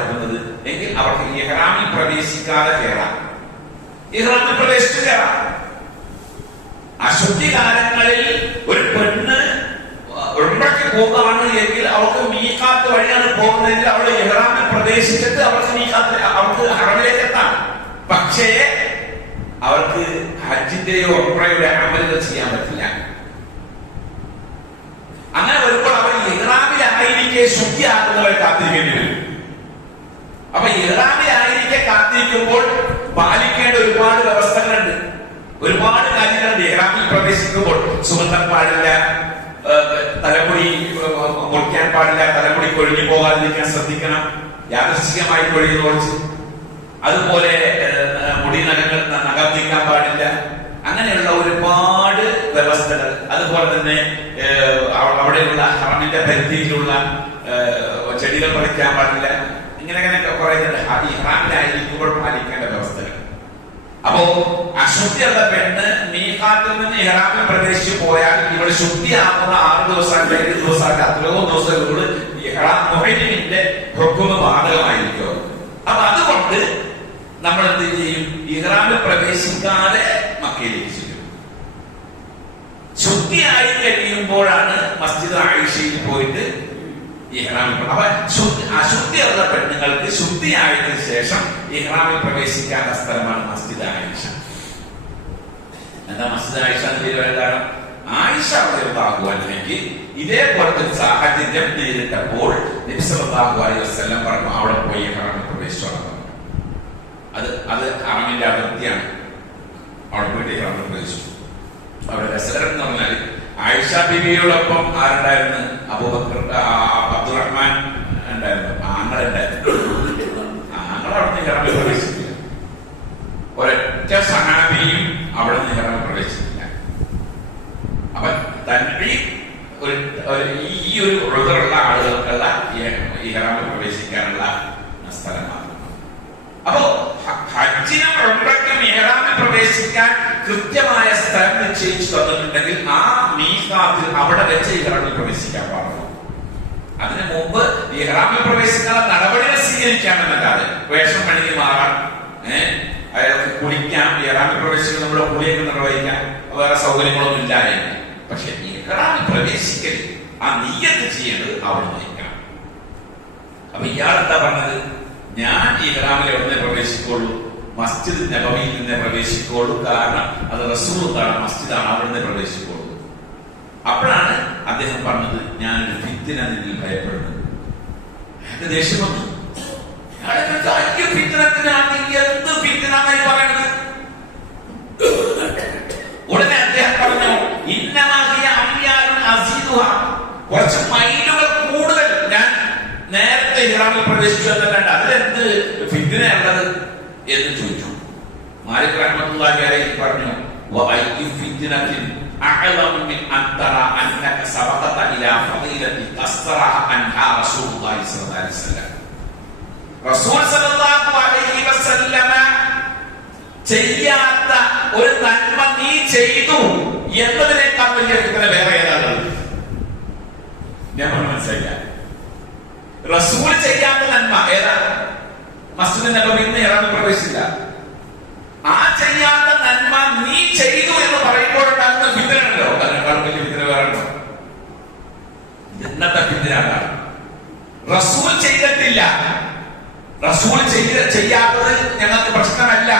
എത്തുന്നത് എങ്കിൽ അവർക്ക് ഇഹ്റാമിൽ പ്രവേശിക്കാതെ കയറാം, ഇഹ്റാമിൽ പ്രവേശിച്ചു കയറാം. അശുദ്ധി കാലങ്ങളിൽ ഒരു പെണ്ണ് ഉംറയ്ക്ക് പോകുകയാണ് എങ്കിൽ അവർക്ക് മീഖാത്ത് വഴിയാണ് പോകുന്നതെങ്കിൽ അവള് ഇഹ്റാമിൽ പ്രവേശിച്ചിട്ട് അവർക്ക് ഹറമിലേക്ക് എത്താം. പക്ഷേ അവർക്ക് ഹജ്ജിന്റെയോ ഉംറയുടെ അമലുകൾ ചെയ്യാൻ പറ്റില്ല. അങ്ങനെ വരുമ്പോൾ അവർ ഇഹ്റാമിലായിരിക്കെ ശുദ്ധിയാകുന്നവരെ കാത്തിരിക്കേണ്ടി വരും. അപ്പൊ ഇഹ്റാമിലായിരിക്കെ കാത്തിരിക്കുമ്പോൾ പാലിക്കേണ്ട ഒരുപാട് വ്യവസ്ഥകളുണ്ട്, ഒരുപാട് കാര്യങ്ങളുണ്ട്. ഇഹ്റാമിൽ പ്രവേശിക്കുമ്പോൾ സുഗന്ധം പാടില്ല, തലമുടി മുറിക്കാൻ പാടില്ല, തലമുടി കൊഴിഞ്ഞു പോകാതിരിക്കാൻ ശ്രദ്ധിക്കണം, യാദൃശ്ചികമായി കൊഴിഞ്ഞു കുറച്ച്. അതുപോലെ മുടി നഖം നീക്കാൻ പാടില്ല. അങ്ങനെയുള്ള ഒരുപാട് വ്യവസ്ഥകൾ. അതുപോലെ തന്നെ അവിടെയുള്ള ഹറമിന്റെ പരിധിയിലുള്ള ചെടികൾ പറിക്കാൻ പാടില്ല. ഇങ്ങനെയൊക്കെ കുറെ ഇഹ്റാമിലായിരിക്കുമ്പോൾ പാലിക്കേണ്ട വ്യവസ്ഥകൾ. അപ്പോ അശുദ്ധിയുള്ള പെണ്ണ് മീഖാത്തിൽ നിന്ന് ഇഹ്റാമിൽ പ്രവേശിച്ചു പോയാൽ ഇവിടെ ശുദ്ധിയാകുന്ന 6 ദിവസം 7 ദിവസം അത്രയോ ദിവസങ്ങളോട് മുഹരിമിന്റെ ഹുക്മ് ബാധകമായിരിക്കും. അപ്പൊ അതുകൊണ്ട് നമ്മൾ എന്ത് ചെയ്യും? ഇഹ്റാമിൽ പ്രവേശിക്കാതെ മക്കയിലേക്ക് ചെല്ലും. ശുദ്ധിയായി കഴിയുമ്പോഴാണ് മസ്ജിദ് ആയിഷയിൽ പോയിട്ട് ഇഹ്റാമിൽ. അപ്പൊ അശുദ്ധിയുള്ള പെണ്ണുങ്ങൾക്ക് ശുദ്ധിയായതിനു ശേഷം ഇഹ്റാമിൽ പ്രവേശിക്കാത്ത സ്ഥലമാണ് മസ്ജിദ് ആയിഷ. എന്താ മസ്ജിദ് ആയിഷ എന്ന് പേര് കാരണം? ആയിഷ റളിയല്ലാഹു അൻഹയ്ക്ക് ഇതേപോലത്തെ ഒരു സാഹചര്യം നേരിട്ടപ്പോൾ നബി സല്ലല്ലാഹു അലൈഹി വസല്ലം പറഞ്ഞു അവിടെ പോയി ഇഹ്റാമിൽ പ്രവേശിച്ചോളാം. അത് ഹറമിന്റെ അതിർത്തിയാണ്. അവിടെ പോയിട്ട് ഇഹ്റാമിൽ പ്രവേശിച്ചു. അവിടെ രസകരം എന്ന് പറഞ്ഞാൽ ആയിഷ ബിബിയോടൊപ്പം ആരുണ്ടായിരുന്നു? അബൂബക്കർ, അബ്ദുറഹ്മാൻ ഉണ്ടായിരുന്നു, ആങ്ങളുണ്ടായിരുന്നു. ആങ്ങൾ അവിടെ നിന്ന് ഇഹ്റാമിൽ പ്രവേശിച്ചില്ല. ഒരൊറ്റ സഹാബിയും അവിടെ നിന്ന് ഇഹ്റാമിൽ പ്രവേശിച്ചില്ല. അപ്പൊ തന്നെ ഈ ഒരു ഉള്ള ആളുകൾക്കുള്ള ഇഹ്റാമിൽ പ്രവേശിക്കാനുള്ള സ്ഥലമാണ്. അപ്പോ ഹജ്ജിനും ഉംറയ്ക്കും ഇഹ്റാമിൽ പ്രവേശിക്കാൻ കൃത്യമായ സ്ഥലം നിശ്ചയിച്ചു തന്നിട്ടുണ്ടെങ്കിൽ ആ മീഖാത്തിൽ അവിടെ വെച്ച് ഇഹ്റാമിൽ പ്രവേശിക്കാൻ പാടുള്ളൂ. അതിനു മുമ്പ് ഇഹ്റാമിൽ പ്രവേശിക്കാനുള്ള നടപടികൾ സ്വീകരിക്കാമെന്നല്ലാതെ വേഷം പണിക്ക് മാറാം, അയാൾക്ക് കുളിക്കാം, ഇഹ്റാമിൽ പ്രവേശിക്കാൻ നമ്മുടെ കുളിയൊക്കെ നിർവഹിക്കാം, വേറെ സൗകര്യങ്ങളൊന്നും ഇല്ലായിരുന്നു. പക്ഷെ ഇഹ്റാമിൽ പ്രവേശിക്കൽ ആ നിയ്യത്ത് ചെയ്യേണ്ടത് അവിടെ നയിക്കണം. അപ്പൊ ഇയാൾ എന്താ പറഞ്ഞത്? ഞാൻ ഇഹ്റാമിൽ എവിടെ പ്രവേശിക്കുള്ളൂ? മസ്ജിദ് നബവിയിൽ നിന്ന് പ്രവേശിക്കുള്ളൂ. കാരണം അത് റസൂലുള്ളാഹിയുടെ മസ്ജിദാണ്, അവിടെ നിന്ന് പ്രവേശിക്കുള്ളൂ. അപ്പോഴാണ് അദ്ദേഹം പറഞ്ഞത് ഞാനൊരു ഫിത്ന നിന്നിൽ ഭയപ്പെടുന്നത്. എന്റെ ദേഷ്യം വന്നു. എന്ത് ഫിത്നായി പറയുന്നത്? ഉടനെ അദ്ദേഹം പറഞ്ഞു ഇന്നമാഹിയ അമ്യാലുൻ അസീദുഹ, കുറച്ച് മൈലുകൾ കൂടുതൽ ഞാൻ നേരത്തെ ഇഹ്റാമിൽ ഇമാമുകൾ പ്രവേശിച്ചു എന്നല്ലാണ്ട് അതിലെന്ത് ഫിത്നയുള്ളത് എന്ന് ചോദിച്ചു. മാലിക് റഹ്മത്തുള്ളാഹി അലൈഹി പറഞ്ഞു, വഅയ്യു ഫിത്നത്തിൻ അഅലമു മിൻ അൻ തറ അന്നക സബഖത ഇലാ ഫളീലത്തി തസ്റഹ അൻഹാ റസൂലുള്ളാഹി സ്വല്ലല്ലാഹു അലൈഹി വസല്ലം. റസൂൽ സ്വല്ലല്ലാഹു അലൈഹി വസല്ലം ചെയ്യാത്ത ഒരു നന്മ നീ ചെയ്തു എന്നതിനേക്കാൾ വലിയ ഫിത്ന വേറെ ഏതാണ്? ഞാൻ മനസ്സിലായില്ല. റസൂൽ ചെയ്യാത്ത നന്മ ഏതാണ്? മസ്ജിദ് നബവിയിൽ നിന്ന് ഇറാൻ പ്രവേശിച്ചില്ല. ആ ചെയ്യാത്ത നന്മ നീ ചെയ്തു എന്ന് പറയുമ്പോഴുണ്ടാകുന്ന ഫിത്നയുണ്ടല്ലോ, അതിനേക്കാളും വലിയ ഫിത്ന വേറെ ഉണ്ടോ? ഇന്നത്തെ ഫിത്നയാണ് റസൂൽ ചെയ്തിട്ടില്ല, റസൂൽ ചെയ്യാത്തത് ഞങ്ങൾക്ക് പ്രശ്നമല്ല,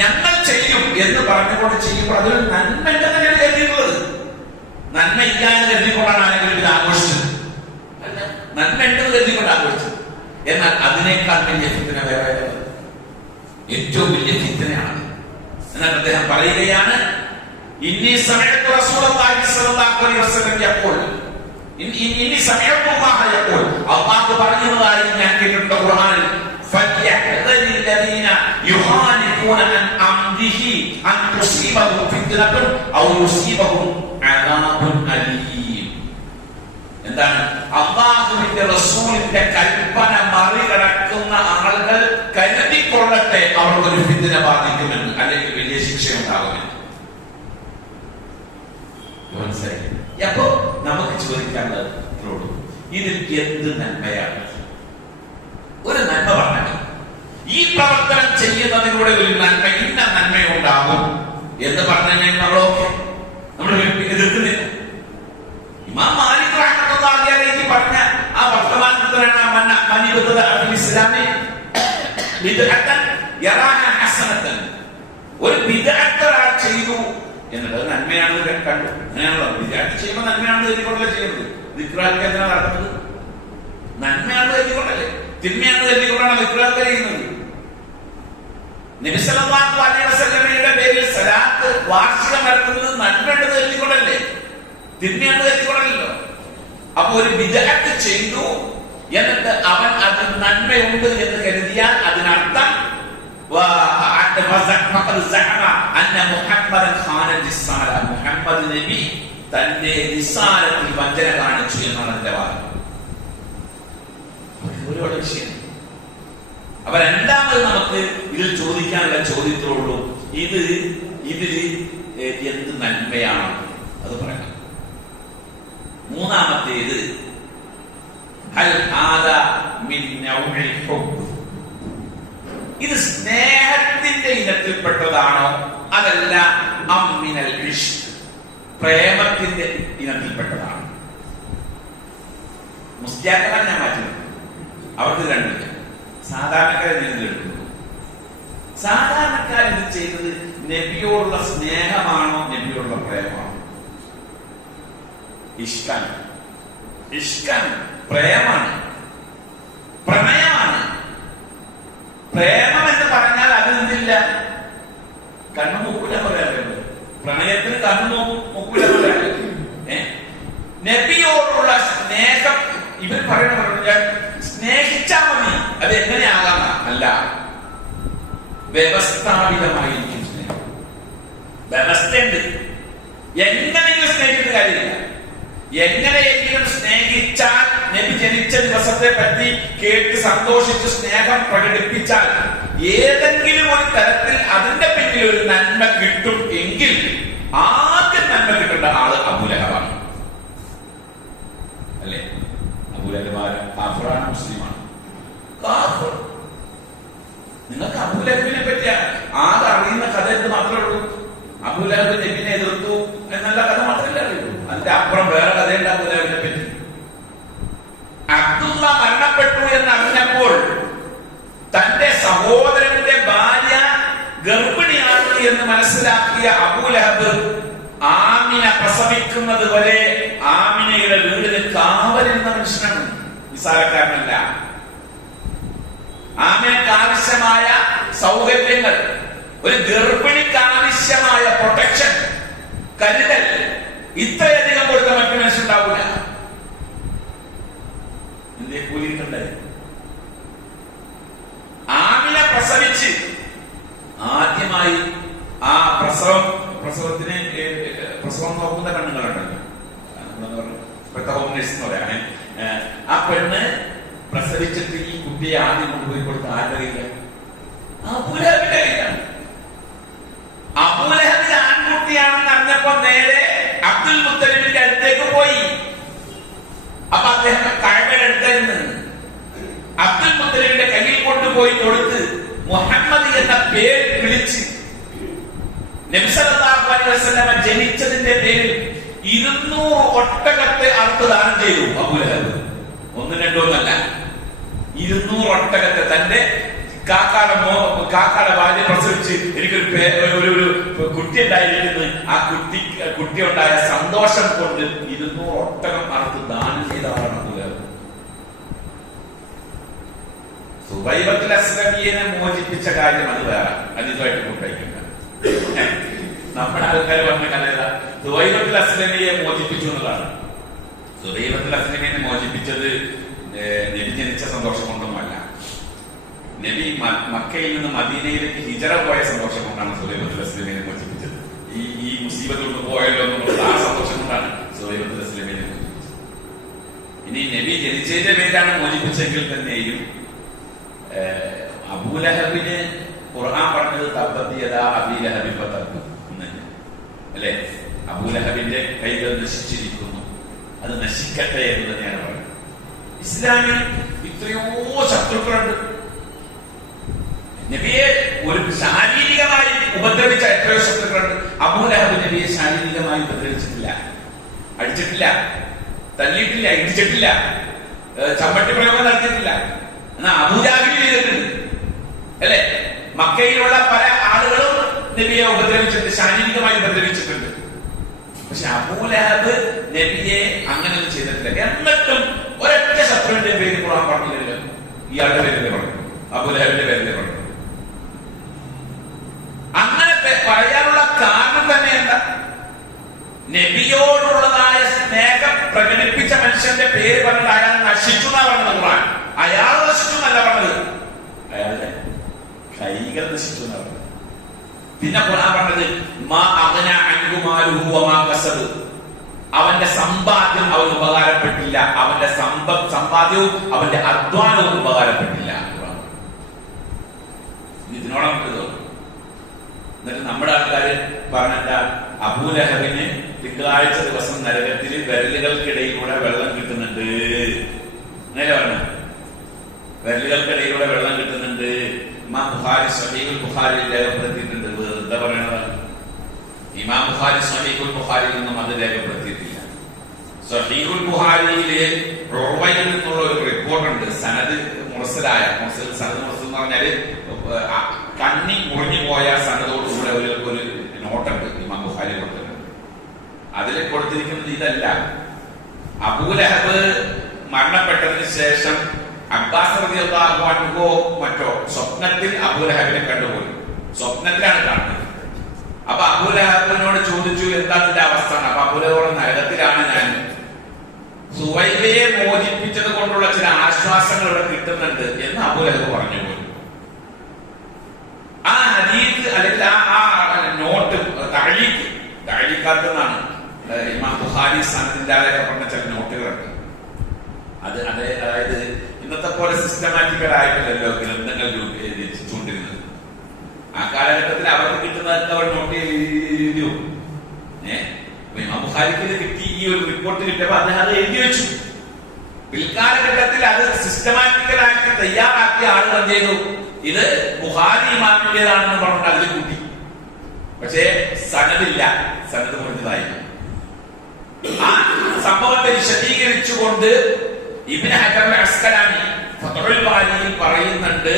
ഞങ്ങൾ ചെയ്യും എന്ന് പറഞ്ഞുകൊണ്ട് ചെയ്യുമ്പോൾ അതൊരു നന്മ ഉണ്ടെന്നാണ് കരുതിയിട്ടുള്ളത്. നന്മ ഇല്ലാന്ന് കരുതിക്കൊണ്ടാണ് ആരെങ്കിലും ഇത് ആഘോഷിച്ചത്? അല്ല, നന്മ ഉണ്ടെന്ന് കരുതിക്കൊണ്ട് ആഘോഷിച്ചത്. എന്നാൽ അതിനേക്കാൾ വലിയ ഫിത്ന വേറെ, ഏറ്റവും വലിയ ഫിത്നയാണ്. എന്നാൽ അദ്ദേഹം പറയുകയാണ്, ഇന്നി സമയത്ത് റസൂലുള്ളാഹി സ്വല്ലല്ലാഹു അലൈഹി വസല്ലം യഖൂൽ, ഇന്നി സമയത്തുല്ലാഹ യഖൂൽ, അല്ലാഹു പറയുന്നതായി ഞാൻ കേട്ടിട്ടുണ്ട് ഖുർആനിൽ, ഫല്യഹ്ദരിൽ ലദീന യുഖാലിഫൂന അൻ അംരിഹി അൻ തുസീബഹും ഫിത്നത്തുൻ ഔ യുസീബഹും അദാബുൻ അലീം. എന്താണ്? അല്ലാഹുവിന്റെ റസൂലിന്റെ കൽപ്പന മറികടക്കുന്ന ആളുകൾ കരുതിക്കൊള്ളട്ടെ അവർക്കൊരു ഫിത്ന ബാധിക്കുമെന്ന്, അല്ലെങ്കിൽ വലിയ ശിക്ഷ ഉണ്ടാകുമെന്ന്. മനസ്സിലായി? അപ്പോ നമുക്ക് ചോദിക്കാനുള്ളത് ഇത്രയുള്ളൂ, ഇതിൽ എന്ത് നന്മയാണ്? ഒരു നന്മ പറഞ്ഞാൽ ഈ പ്രവർത്തനം ചെയ്യുന്നതിലൂടെ ഒരു നന്മ, ഇന്ന നന്മയുണ്ടാകും എന്ന് പറഞ്ഞു നമ്മളൊക്കെ നമ്മൾ എതിർക്കുന്നില്ല. ഇമാം മാലിക് റഹ്മത്തുള്ളാഹി അലൈഹി പറഞ്ഞ ആ വർത്തമാനത്തിലാണ് ഒരു ബിദ്അത്ത് ഒരാൾ ചെയ്തു എന്നുള്ളത് നന്മയാണെന്ന് കണ്ടു. അങ്ങനെയാണല്ലോ ബിദ്അത്ത് ചെയ്യുമ്പോൾ നന്മയാണെന്ന് കരുതിക്കൊണ്ടല്ലേ ചെയ്യുന്നത്. ദിക്റാൽക്ക് എന്തിനാ നടക്കുന്നത്? നന്മയാണെന്ന് കരുതിക്കൊണ്ടല്ലേ, തിന്മയാണെന്ന് കരുതിക്കൊണ്ടാണ് ദിക്റാൽക്ക് ചെയ്യുന്നത്. നബി സല്ലല്ലാഹു അലൈഹി വസല്ലമയുടെ പേരിൽ സലാത്ത് വാർഷികം നടത്തുന്നത് നന്മയുണ്ടെന്ന് കരുതിക്കൊണ്ടല്ലേ, തിന്മയാണെന്ന് കരുതിക്കൊണ്ടല്ലോ. അപ്പൊ ഒരു ബിദ്അത്ത് ചെയ്തു എന്നിട്ട് അവൻ അതിൽ നന്മയുണ്ട് എന്ന് കരുതിയാൽ അതിനർത്ഥം മുഹമ്മദ് നബി തന്റെ നിസ്സാരത്തിൽ വഞ്ചന കാണിച്ചു എന്നാണ് എന്റെ വാദം. ഒരുപാട് വിഷയം. അപ്പൊ രണ്ടാമത് നമുക്ക് ഇതിൽ ചോദിക്കാനുള്ള ചോദ്യത്തോടുള്ളൂ, ഇതിൽ എന്ത് നന്മയാണ് അത് പറയണം. മൂന്നാമത്തേത് ഇത് സ്നേഹത്തിന്റെ ഇനത്തിൽപ്പെട്ടതാണോ അതല്ല അമ്മിനൽ ഇഷ്ക്, പ്രേമത്തിന്റെ ഇനത്തിൽപ്പെട്ടതാണോ? മുസ്ലിയാക്കളാണ് ഞാൻ മാറ്റുന്നത്, അവർക്ക് രണ്ടില്ല. സാധാരണക്കാരെ നിലനിൽക്കുന്നു. സാധാരണക്കാർ ഇത് ചെയ്തത് നബിയോടുള്ള സ്നേഹമാണോ നബിയോടുള്ള പ്രേമമാണോ? ഇഷ്കാണ്, ഇഷ്കാണ്, പ്രേമാണ്, പ്രണയമാണ്. പ്രേമം എന്ന് പറഞ്ഞാൽ അതിനെന്തില്ല, കണ്ണു മൂക്കൂല പറയാറുണ്ട്. പ്രണയത്തിന് കണ്ണു മൂക്കൂല പറയാറുണ്ട്. നബിയോടുള്ള സ്നേഹം ഇവർ പറയുന്ന സ്നേഹിച്ചാൽ മതി, അത് എങ്ങനെയാകാം അല്ല, വ്യവസ്ഥാപിതമായിരിക്കും സ്നേഹം. വ്യവസ്ഥയുണ്ട്. എങ്ങനെയെങ്കിലും സ്നേഹിക്കുന്ന കാര്യമില്ല. എങ്ങനെയെങ്കിലും സ്നേഹിച്ചാൽ, നബി ജനിച്ച ദിവസത്തെ പറ്റി കേട്ട് സന്തോഷിച്ച് സ്നേഹം പ്രകടിപ്പിച്ചാൽ ഏതെങ്കിലും ഒരു തരത്തിൽ അതിന്റെ പിന്നിൽ ഒരു നന്മ കിട്ടും എങ്കിൽ ആദ്യം നന്മ കിട്ടേണ്ട ആള് അബൂലഹബാണ്. അല്ലേ? അബൂലഹബ് കാഫിറാണ്, മുസ്ലിമാണ്. കാഫിർ. നിങ്ങൾക്ക് അബൂലഹബിനെ പറ്റി ആകെ അറിയുന്ന കഥ എന്ത് മാത്രമേ ഉള്ളൂ? അബൂലഹബ് നബിനെ എതിർത്തു എന്നുള്ള കഥ മാത്രമല്ലേ അറിയുള്ളൂ. അതിന്റെ അപ്പുറം വേറെ കഥയുണ്ട് അബൂലഹബിനെ പറ്റി. അബ്ദുള്ള മരണപ്പെട്ടു എന്നറിഞ്ഞപ്പോൾ തന്റെ സഹോദരന്റെ ഭാര്യ ഗർഭിണിയാണ് എന്ന് മനസ്സിലാക്കിയ അബൂലഹബ് ആമിന പ്രസവിക്കുന്നത് വരെ ആമിനയുടെ വീടിന് കാവലിരുന്ന മനുഷ്യനാണ്, നിസ്സാരക്കാരനല്ല. ആമിനക്ക് ആവശ്യമായ സൗകര്യങ്ങൾ, ഒരു ഗർഭിണിക്ക് ആവശ്യമായ പ്രൊട്ടക്ഷൻ, കരുതൽ ഇത്രയധികം കൊടുത്ത മറ്റു മനുഷ്യണ്ടാവൂല. എന്തേ കൂലിയിട്ടുണ്ടായി? പ്രസവിച്ച് ആദ്യമായി ആ പ്രസവത്തിന് പ്രസവം നോക്കുന്ന പെണ്ണുങ്ങളുണ്ടല്ലോ, ഇപ്പോഴത്തെ ഹോം നഴ്സ് എന്ന് പറയാണ്. ആ പെണ്ണ് പ്രസവിച്ചിട്ട് ഈ കുട്ടിയെ ആദ്യം കൊണ്ടുപോയി കൊടുത്ത ആരുടെയില്ല? അബൂലഹബിന്റെ കയ്യിലാണ്. അബൂലഹബിന്റെ ആൺകുട്ടിയാണെന്ന് അറിഞ്ഞപ്പോ നേരെ അബ്ദുൽ മുത്തലിബിന്റെ അടുത്തേക്ക് പോയി. അപ്പൊ അദ്ദേഹം കഅബയുടെ അടുത്തായിരുന്നു. അബ്ദുൽ മുത്തലിബിന്റെ കയ്യിൽ കൊണ്ടുപോയി കൊടുത്ത് മുഹമ്മദ് എന്ന പേര് വിളിച്ച് നബി സല്ലല്ലാഹു അലൈഹി വസല്ലം ജനിച്ചതിന്റെ പേരിൽ 200 ഒട്ടകത്തെ അറുത്ത് ദാനം ചെയ്തു അബൂലഹബ്. ഒന്നും രണ്ടോന്നല്ല, 200 ഒട്ടകത്തെ. തന്റെ കാക്കാടെ ഭാര്യ പ്രസവിച്ച് എനിക്കൊരു കുട്ടി ഉണ്ടായിരിക്കുന്നു, ആ കുട്ടി ഉണ്ടായ സന്തോഷം കൊണ്ട് 200 ഒട്ടകം അറുത്ത് ദാനം ചെയ്ത ആളാണ് അബൂലഹബ്. സുബൈബത്തുൽ അസ്ലമിയെ മോചിപ്പിച്ച കാര്യം അത് വേറെ, അതിതുമായിട്ട് കൂട്ടായിക്കണ്ട. നമ്മുടെ ആൾക്കാർ പറഞ്ഞ കഥ സുബൈബത്തുൽ അസ്ലമിയെ മോചിപ്പിച്ചു എന്നുള്ളതാണ്. സുബൈബത്തുൽ അസ്ലമിയെ മോചിപ്പിച്ചത് നബി ജനിച്ച സന്തോഷം കൊണ്ടൊന്നുമല്ല. നബി മക്കയിൽ നിന്ന് മദീനയിലേക്ക് ഹിജറ പോയ സന്തോഷം കൊണ്ടാണ് സുബൈബത്തുൽ അസ്ലമിയെ മോചിപ്പിച്ചത്. ഈ മുസീബത്ത് കൊണ്ട് പോയല്ലോ എന്നുള്ള ആ സന്തോഷം കൊണ്ടാണ് സുബൈബത്തുൽ അസ്ലമിയെ മോചിപ്പിച്ചത്. ഇനി നബി ജനിച്ചതിന്റെ പേരാണ് മോചിപ്പിച്ചെങ്കിൽ തന്നെയും അബൂലഹബിന് ഖുർആൻ പറഞ്ഞത് തബ്ബത് യദാ അബീ ലഹബിൻ വതബ്ബ എന്നല്ലേ, അല്ലെ? അബൂലഹബിന്റെ കൈകൾ നശിച്ചിരിക്കുന്നു, അത് നശിക്കട്ടെ എന്ന് തന്നെയാണ് പറയുന്നത്. ഇസ്ലാമിൽ ഇത്രയോ ശത്രുക്കളുണ്ട്. നബിയെ ഒരു ശാരീരികമായി ഉപദ്രവിച്ച എത്രയോ ശത്രുക്കളുണ്ട്. അബൂലഹബ് നബിയെ ശാരീരികമായി ഉപദ്രവിച്ചിട്ടില്ല, അടിച്ചിട്ടില്ല, തല്ലിയിട്ടില്ല, ഇടിച്ചിട്ടില്ല, ചമ്മട്ടി പ്രയോഗം നടത്തിയിട്ടില്ല. എന്നാ അബൂജാഹിൽ ചെയ്തിട്ടുണ്ട്, അല്ലെ? മക്കയിലുള്ള പല ആളുകളും നബിയെ ഉപദ്രവിച്ചിട്ടുണ്ട്, ശാരീരികമായി ഉപദ്രവിച്ചിട്ടുണ്ട്. പക്ഷെ അബൂലഹബ് നബിയെ അങ്ങനെ ചെയ്തിട്ടില്ല. എന്നിട്ടും ഒരൊറ്റ ശത്രുവിന്റെ പേര് ഖുർആൻ പറഞ്ഞില്ലല്ലോ. ഇയാളുടെ പേരിലെ പറഞ്ഞു, അബൂലഹബിന്റെ പേരിലെ പറഞ്ഞു. അങ്ങനെ പറയാനുള്ള കാരണം തന്നെ എന്താ? നബിയോടുള്ളതായ സ്നേഹം പ്രകടിപ്പിച്ച മനുഷ്യന്റെ പേര് പറഞ്ഞിട്ട് അയാൾ നശിച്ചു എന്നാ പറഞ്ഞത് ഖുർആൻ. അയാൾ നശിച്ചു എന്നല്ല പറഞ്ഞത്, അയാളുടെ കൈകൾ നശിച്ചു എന്നാ പറഞ്ഞത്. പിന്നെ ഖുർആൻ പറഞ്ഞത് മാ അഗ്ന അൻഹു മാലുഹു വമാ കസബ്, അവന്റെ സമ്പാദ്യം അവന് ഉപകാരപ്പെട്ടില്ല, അവന്റെ സമ്പാദ്യവും അവന്റെ അധ്വാനവും ഉപകാരപ്പെട്ടില്ല. ഇതിനോളം എന്നിട്ട് നമ്മുടെ ആൾക്കാര് പറഞ്ഞ അബൂലഹബിന് തിങ്കളാഴ്ച ദിവസം നരകത്തിൽ വിരലുകൾക്കിടയിലൂടെ വെള്ളം കിട്ടുന്നുണ്ട് എന്നല്ലേ പറഞ്ഞു? വിരലുകൾക്കിടയിലൂടെ വെള്ളം കിട്ടുന്നുണ്ട്. ഇമാം ബുഖാരി സ്വഹീഹുൽ ബുഖാരിയിൽ രേഖപ്പെടുത്തിയിട്ടുണ്ട്. എന്താ പറയണത്? ഇമാം ബുഖാരി സ്വഹീഹുൽ ബുഖാരിയിൽ നിന്നും അത് രേഖപ്പെടുത്തിയിട്ടില്ല. സ്വഹീഹുൽ ബുഖാരിയിലെ ഉർവയിൽ നിന്നുള്ള ഒരു റിപ്പോർട്ടുണ്ട്. സനദ് മുർസലായ സനദ് മുർസൽ എന്ന് പറഞ്ഞാല് കണ്ണി മുറിഞ്ഞു പോയ സനദോടുകൂടെ ഒരു നോട്ടുണ്ട് ഇമാം ബുഖാരി കൊടുത്തിട്ടുണ്ട്. അതിൽ കൊടുത്തിരിക്കുന്നത് ഇതല്ല. അബൂലഹബ് മരണപ്പെട്ടതിന് ശേഷം അബ്ബാസ് റളിയല്ലാഹു അൻഹു മറ്റോ സ്വപ്നത്തിൽ അബൂലഹബിനെ കണ്ടുപോയി. സ്വപ്നത്തിലാണ് കാണുന്നത്. അപ്പൊ അബൂലഹബിനോട് ചോദിച്ചു, എന്താ നിന്റെ അവസ്ഥ? അപ്പൊ അബൂലഹബ് നരകത്തിലാണ് ഞാൻ. സുവൈബയെ മോചിപ്പിച്ചത് കൊണ്ടുള്ള ചില ആശ്വാസങ്ങൾ ഇവിടെ കിട്ടുന്നുണ്ട് എന്ന് അബൂലഹബ് പറഞ്ഞു പോയി. ആ ഹദീസ് അല്ലെങ്കിൽ ആ നോട്ട് തഅലീഖാത്തെന്നാണ് ഇമാം ബുഖാരി സനദില്ലാതെ പറഞ്ഞ ചില നോട്ടുകളുണ്ട്. അതായത് ഇന്നത്തെ പോലെ സിസ്റ്റമാറ്റിക്കൽ ആയിട്ടല്ലോ ഗ്രന്ഥങ്ങൾ രചിച്ചുകൊണ്ടിരുന്നത്. ആ കാലഘട്ടത്തിൽ അവർക്ക് കിട്ടുന്നതൊക്കെ അവർ നോട്ട് എഴുതിയോ. ഇമാം ബുഖാരിക്ക് കിട്ടി, ഈ ഒരു റിപ്പോർട്ട് കിട്ടിയപ്പോൾ അദ്ദേഹം അത് എഴുതി വെച്ചു. പിൽക്കാലഘട്ടത്തിൽ അത് സിസ്റ്റമാറ്റിക്കലാക്കി തയ്യാറാക്കിയ ആളുകൾ എന്ത് ചെയ്തു? ഇത് ബുഖാരി ഇമാമിന്റേതാണെന്ന് പറഞ്ഞിട്ട് അതിൽ കൂട്ടി. പക്ഷേ സനദില്ല, സനദ് മുറിഞ്ഞതായി. ആ സംഭവത്തെ വിശദീകരിച്ചുകൊണ്ട് ഇബ്നു ഹജർ അസ്കലാനി ഫത്ഹുൽ ബാരിയിൽ പറയുന്നുണ്ട്,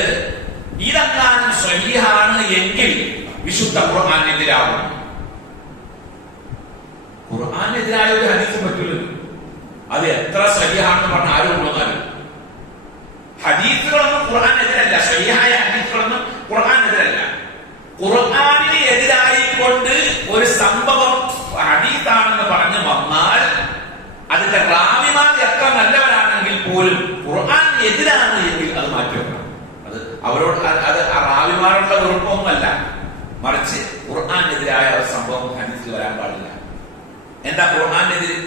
ഇതെങ്ങാനും സ്വഹീഹാണ് എങ്കിൽ വിശുദ്ധ ഖുർആനെതിരാകും. ഖുർആനെതിരായ ഒരു ഹദീസ് പറ്റില്ലല്ലോ. അത് എത്ര സ്വഹീഹാണെന്ന് പറഞ്ഞ ആരും ഉള്ളതാലും ഹദീസുകളൊന്നും ഖുർആനെതിരല്ല. സ്വഹീഹായ ഹദീസുകളൊന്നും ഖുർആനെതിരല്ല. ഖുർആനിന് എതിരായിക്കൊണ്ട് ഒരു സംഭവം ഹദീസാണെന്ന് പറഞ്ഞു വന്നാൽ അതിന്റെ റാവിമാർ എത്ര നല്ലവരാണെങ്കിൽ പോലും ഖുർആൻ എതിരാണ് എങ്കിൽ അത് മാറ്റി വെക്കണം. അവരോട് അത് റാവിമാരുടെ വെറുപ്പൊന്നുമല്ല, മറിച്ച് ഖുർആനെതിരായ ഒരു സംഭവം ഹദീസിൽ വരാൻ പാടില്ല. എന്താ ഖുർആനെതിരെ?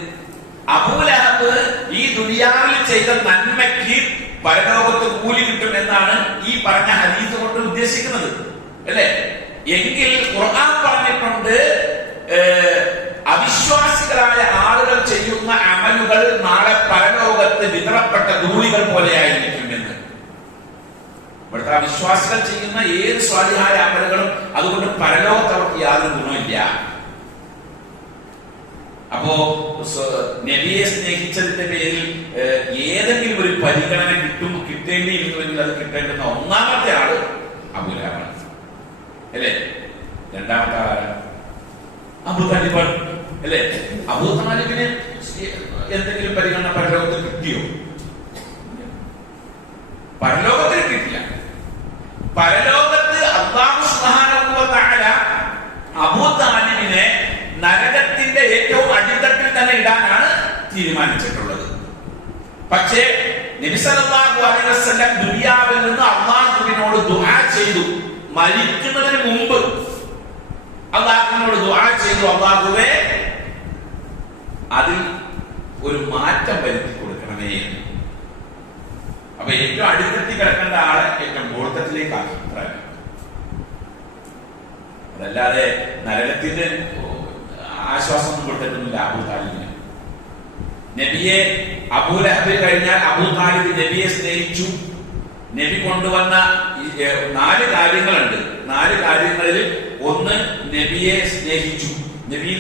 അബൂലഹബ് ഈ ദുനിയാവിൽ ചെയ്ത നന്മയ്ക്ക് പരലോകത്ത് കൂലി കിട്ടും എന്നാണ് ഈ പറഞ്ഞ ഹദീസ് കൊണ്ട് ഉദ്ദേശിക്കുന്നത്, അല്ലേ? എങ്കിൽ ഖുർആൻ പറഞ്ഞിട്ടുണ്ട് അവിശ്വാസികളായ ആളുകൾ ചെയ്യുന്ന അമലുകൾ നാളെ പരലോകത്ത് വിതറപ്പെട്ട ധൂളികൾ പോലെയായിരിക്കും എന്ന്. ഇവിടുത്തെ അവിശ്വാസികൾ ചെയ്യുന്ന ഏത് സ്വാലിഹായ അമലുകളും അതുകൊണ്ട് പരലോകത്ത് അവർക്ക് യാതൊരു ഗുണമില്ല. അപ്പോ നബിയെ സ്നേഹിച്ചതിന്റെ പേരിൽ ഏതെങ്കിലും ഒരു പരിഗണന കിട്ടേണ്ടിയിരുന്നുവെങ്കിൽ അത് കിട്ടേണ്ടുന്ന ഒന്നാമത്തെ ആള് അബൂലഹബാണ്, അല്ലേ? രണ്ടാമത്തെ ആളാണ് അബൂതാലിബാണ്, അല്ലേ? അബൂതാലിബിന് എന്തെങ്കിലും പരിഗണന പരലോകത്തിൽ കിട്ടിയോ? പരലോകത്തിൽ കിട്ടില്ല. പരലോകത്ത് അല്ലാഹു സുബ്ഹാനഹു വ തആല അബൂതാലിബിനെ നരകത്തിന്റെ ഏറ്റവും അടിത്തട്ടിൽ തന്നെ ഇടാനാണ് തീരുമാനിച്ചിട്ടുള്ളത്. പക്ഷേ നബി സല്ലല്ലാഹു അലൈഹി വസല്ലം ദുനിയാവിൽ നിന്ന് അല്ലാഹുവിനോട് ദുആ ചെയ്തു. മരിക്കുന്നതിന് മുമ്പ് അല്ലാഹുവിനോട് ദുആ ചെയ്തു, അല്ലാഹുവേ അതിൽ ഒരു മാറ്റം വരുത്തി കൊടുക്കണമേ. അപ്പൊ ഏറ്റവും അടിത്തട്ടി കിടക്കേണ്ട ആളെ ഏറ്റവും ബോധത്തിലേക്ക് ആക്കി. അതല്ലാതെ നരകത്തിന്റെ ആശ്വാസം കൊടുത്തിട്ടൊന്നുമില്ല അബൂതാലിബിന്. നബിയെ അബൂലഹബ് കഴിഞ്ഞാൽ അബൂതാലിബ് നബിയെ സ്നേഹിച്ചു. നബി കൊണ്ടുവന്ന 4 കാര്യങ്ങളുണ്ട്. 4 കാര്യങ്ങളിൽ ഒന്ന് നബിയെ സ്നേഹിച്ചു, നബി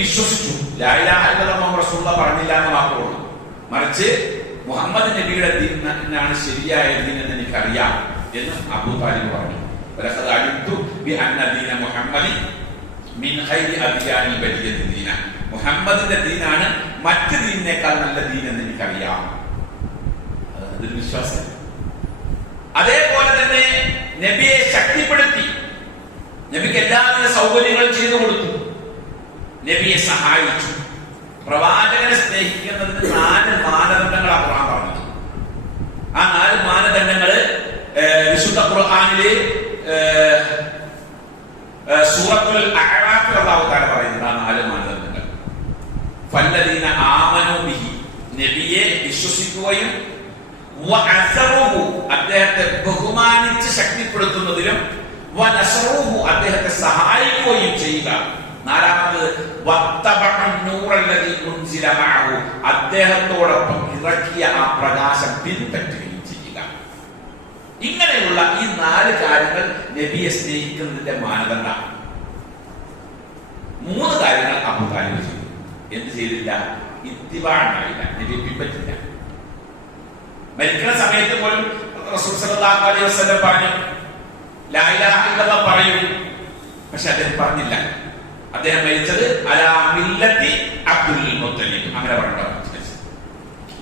വിശ്വസിച്ചു. ലാ ഇലാഹ ഇല്ലല്ലാഹു മുഹമ്മദുർ റസൂലുള്ളാഹ് പറഞ്ഞില്ല എന്ന് മാത്രമേ ഉള്ളൂ, മറിച്ച് മുഹമ്മദ് നബിയുടെ ദീനാണ് ശരിയായ ദീൻ എന്ന് എനിക്കറിയാം എന്ന് അബൂതാലിബ് പറഞ്ഞു. മുഹമ്മദിന്റെ ദീനാണ് മറ്റ് ദീനിനേക്കാൾ നല്ല ദീൻ എന്ന് എനിക്കറിയാം. അതൊരു വിശ്വാസം. അതേപോലെ തന്നെ നബിയെ ശക്തിപ്പെടുത്തി, നബിക്ക് എല്ലാവിധ സൗകര്യങ്ങളും ചെയ്തു കൊടുത്തു, നബിയെ സഹായിച്ചു. പ്രവാചകനെ സ്നേഹിക്കുന്നതിന് 4 മാനദണ്ഡങ്ങളാണ് ഖുർആൻ പറഞ്ഞത്. ആ 4 മാനദണ്ഡങ്ങള് വിശുദ്ധ ഖുർആനിലെ സൂറത്തുൽ അഅറാഫിൽ അല്ലാഹു തആല പറയുന്നത്. ആ 4 മാനദണ്ഡങ്ങൾ. ഫല്ലദീന ആമനൂ ബിഹി, നബിയെ വിശ്വസിക്കുകയും വഅസറുഹു, അദ്ദേഹത്തെ ബഹുമാനിച്ച് ശക്തിപ്പെടുത്തുന്നതിലും വനസറുഹു, അദ്ദേഹത്തെ സഹായിക്കുകയും ചെയ്യുക. 4ാമത് വത്തബഅൻ നൂറല്ലദീ ഉൻസില മഅഹു, അദ്ദേഹത്തോടൊപ്പം ഇറക്കിയ ആ പ്രകാശം പിൻപറ്റുകയും ചെയ്യുക. ഇങ്ങനെയുള്ള ഈ 4 കാര്യങ്ങൾ നബിയെ സ്നേഹിക്കുന്നതിന്റെ മാനദണ്ഡമാണ്. 3 കാര്യങ്ങൾ അബൂതാലിബ് ചെയ്തു. എന്ത് ചെയ്തില്ല? ഇത്തിബാഅനായില്ല, നബിയെ പിൻപറ്റില്ല. മരിക്കുന്ന സമയത്ത് പോലും റസൂൽ സല്ലല്ലാഹു അലൈഹി വസല്ലം പറഞ്ഞു ലാ ഇലാഹ ഇല്ലല്ലാഹ് പറയൂ, പക്ഷെ അദ്ദേഹം പറഞ്ഞില്ല. അദ്ദേഹം മരിച്ചത് അലാ മില്ലത്തി അബ്ദുൽ മുത്തലിബ്, അങ്ങനെ പറഞ്ഞു.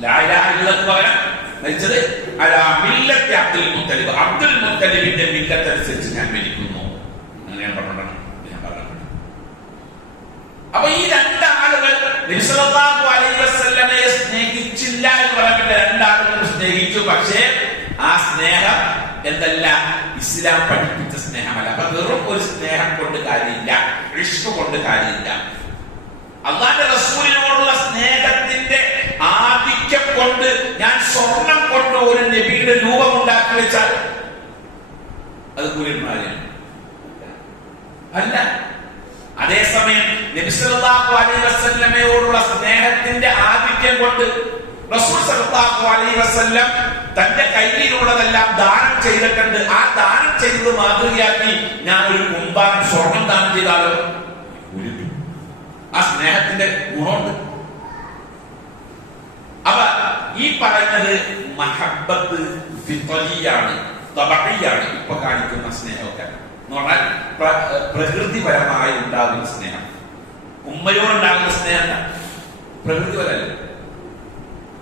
ലാ ഇലാഹ ഇല്ലല്ലാഹ് പകരം മരിച്ചത് അലാ മില്ലത്തി അബ്ദുൽ മുത്തലിബ്, അബ്ദുൽ മുത്തലിബിന്റെ മില്ലത്ത് അനുസരിച്ച് ഞാൻ മരിക്കുന്നു, അങ്ങനെയാണ് പറഞ്ഞത്. അപ്പൊ ഈ 2 ആളുകൾ നബി സല്ലല്ലാഹു അലൈഹി വസല്ലമയെ സ്നേഹിച്ചില്ല എന്ന് പറഞ്ഞിട്ട് 2 ആളുകൾ സ്നേഹിച്ചു. പക്ഷേ ആ സ്നേഹം എന്തല്ല, ഇസ്ലാം പഠിപ്പിച്ച സ്നേഹമല്ല. അപ്പൊ വെറും ഒരു സ്നേഹം കൊണ്ട് കാര്യമില്ല, ഇഷ്ക് കൊണ്ട് കാര്യമില്ല. അല്ലാഹുവിന്റെ റസൂലിനോടുള്ള സ്നേഹത്തിന്റെ ആധിക്യം കൊണ്ട് ഞാൻ സ്വർണം കൊണ്ട് ഒരു നബിയുടെ രൂപം ഉണ്ടാക്കി വെച്ചാൽ അത് കൂലിമാരെയാണ് അല്ല. അതേസമയം നബി സല്ലല്ലാഹു അലൈഹി വസല്ലമയോടുള്ള സ്നേഹത്തിന്റെ ആധിക്യം കൊണ്ട് റസൂൽ സല്ലല്ലാഹു അലൈഹി വസല്ലം തന്റെ കയ്യിലുള്ളതെല്ലാം ദാനം ചെയ്തിട്ടുണ്ട്. ആ ദാനം ചെയ്തത് മാതൃകയാക്കി ഞാൻ ഒരു കുമ്പാരം സ്വർണം ദാനം ചെയ്താലോ? ആ സ്നേഹത്തിന്റെ ഗുണമുണ്ട്. അപ്പൊ ഈ പറയുന്നത് മഹബ്ബത്ത് ഫിത്രിയാണ്, തബഈയാണ്. ഇപ്പൊ കാണിക്കുന്ന സ്നേഹമൊക്കെ എന്ന് പറഞ്ഞാൽ പ്രകൃതിപരമായി ഉണ്ടാകുന്ന സ്നേഹം. ഉമ്മയോടുണ്ടാകുന്ന സ്നേഹം പ്രകൃതിപരല്ല.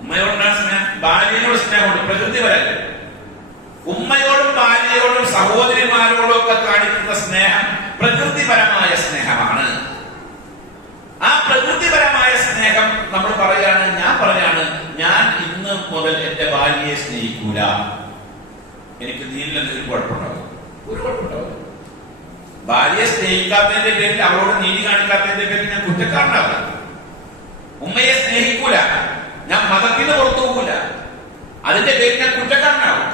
ഉമ്മയോടുണ്ടാകുന്ന സ്നേഹം, ഭാര്യയോട് സ്നേഹമുണ്ട്, പ്രകൃതിപരല്ല. ഉമ്മയോടും ഭാര്യയോടും സഹോദരിമാരോടും ഒക്കെ കാണിക്കുന്ന സ്നേഹം പ്രകൃതിപരമായ സ്നേഹമാണ്. ആ പ്രകൃതിപരമായ സ്നേഹം നമ്മൾ പറയാണ്, ഞാൻ പറയാണ്, ഞാൻ ഇന്ന് ഇന്ന് മുതൽ എന്റെ ഭാര്യയെ സ്നേഹിക്കൂല, എനിക്ക് നീലിൽ എന്തെങ്കിലും കുഴപ്പമുണ്ടാവും? ഒരു കുഴപ്പമുണ്ടാവും. ഭാര്യയെ സ്നേഹിക്കാത്തതിന്റെ പേരിൽ, അവളോട് നീതി കാണിക്കാത്തതിന്റെ പേരിൽ ഞാൻ കുറ്റക്കാരനാവില്ല. ഉമ്മയെ സ്നേഹിക്കൂല, ഞാൻ മതത്തിന് പുറത്തു പോകൂല, അതിന്റെ പേരിൽ ഞാൻ കുറ്റക്കാരനാവും.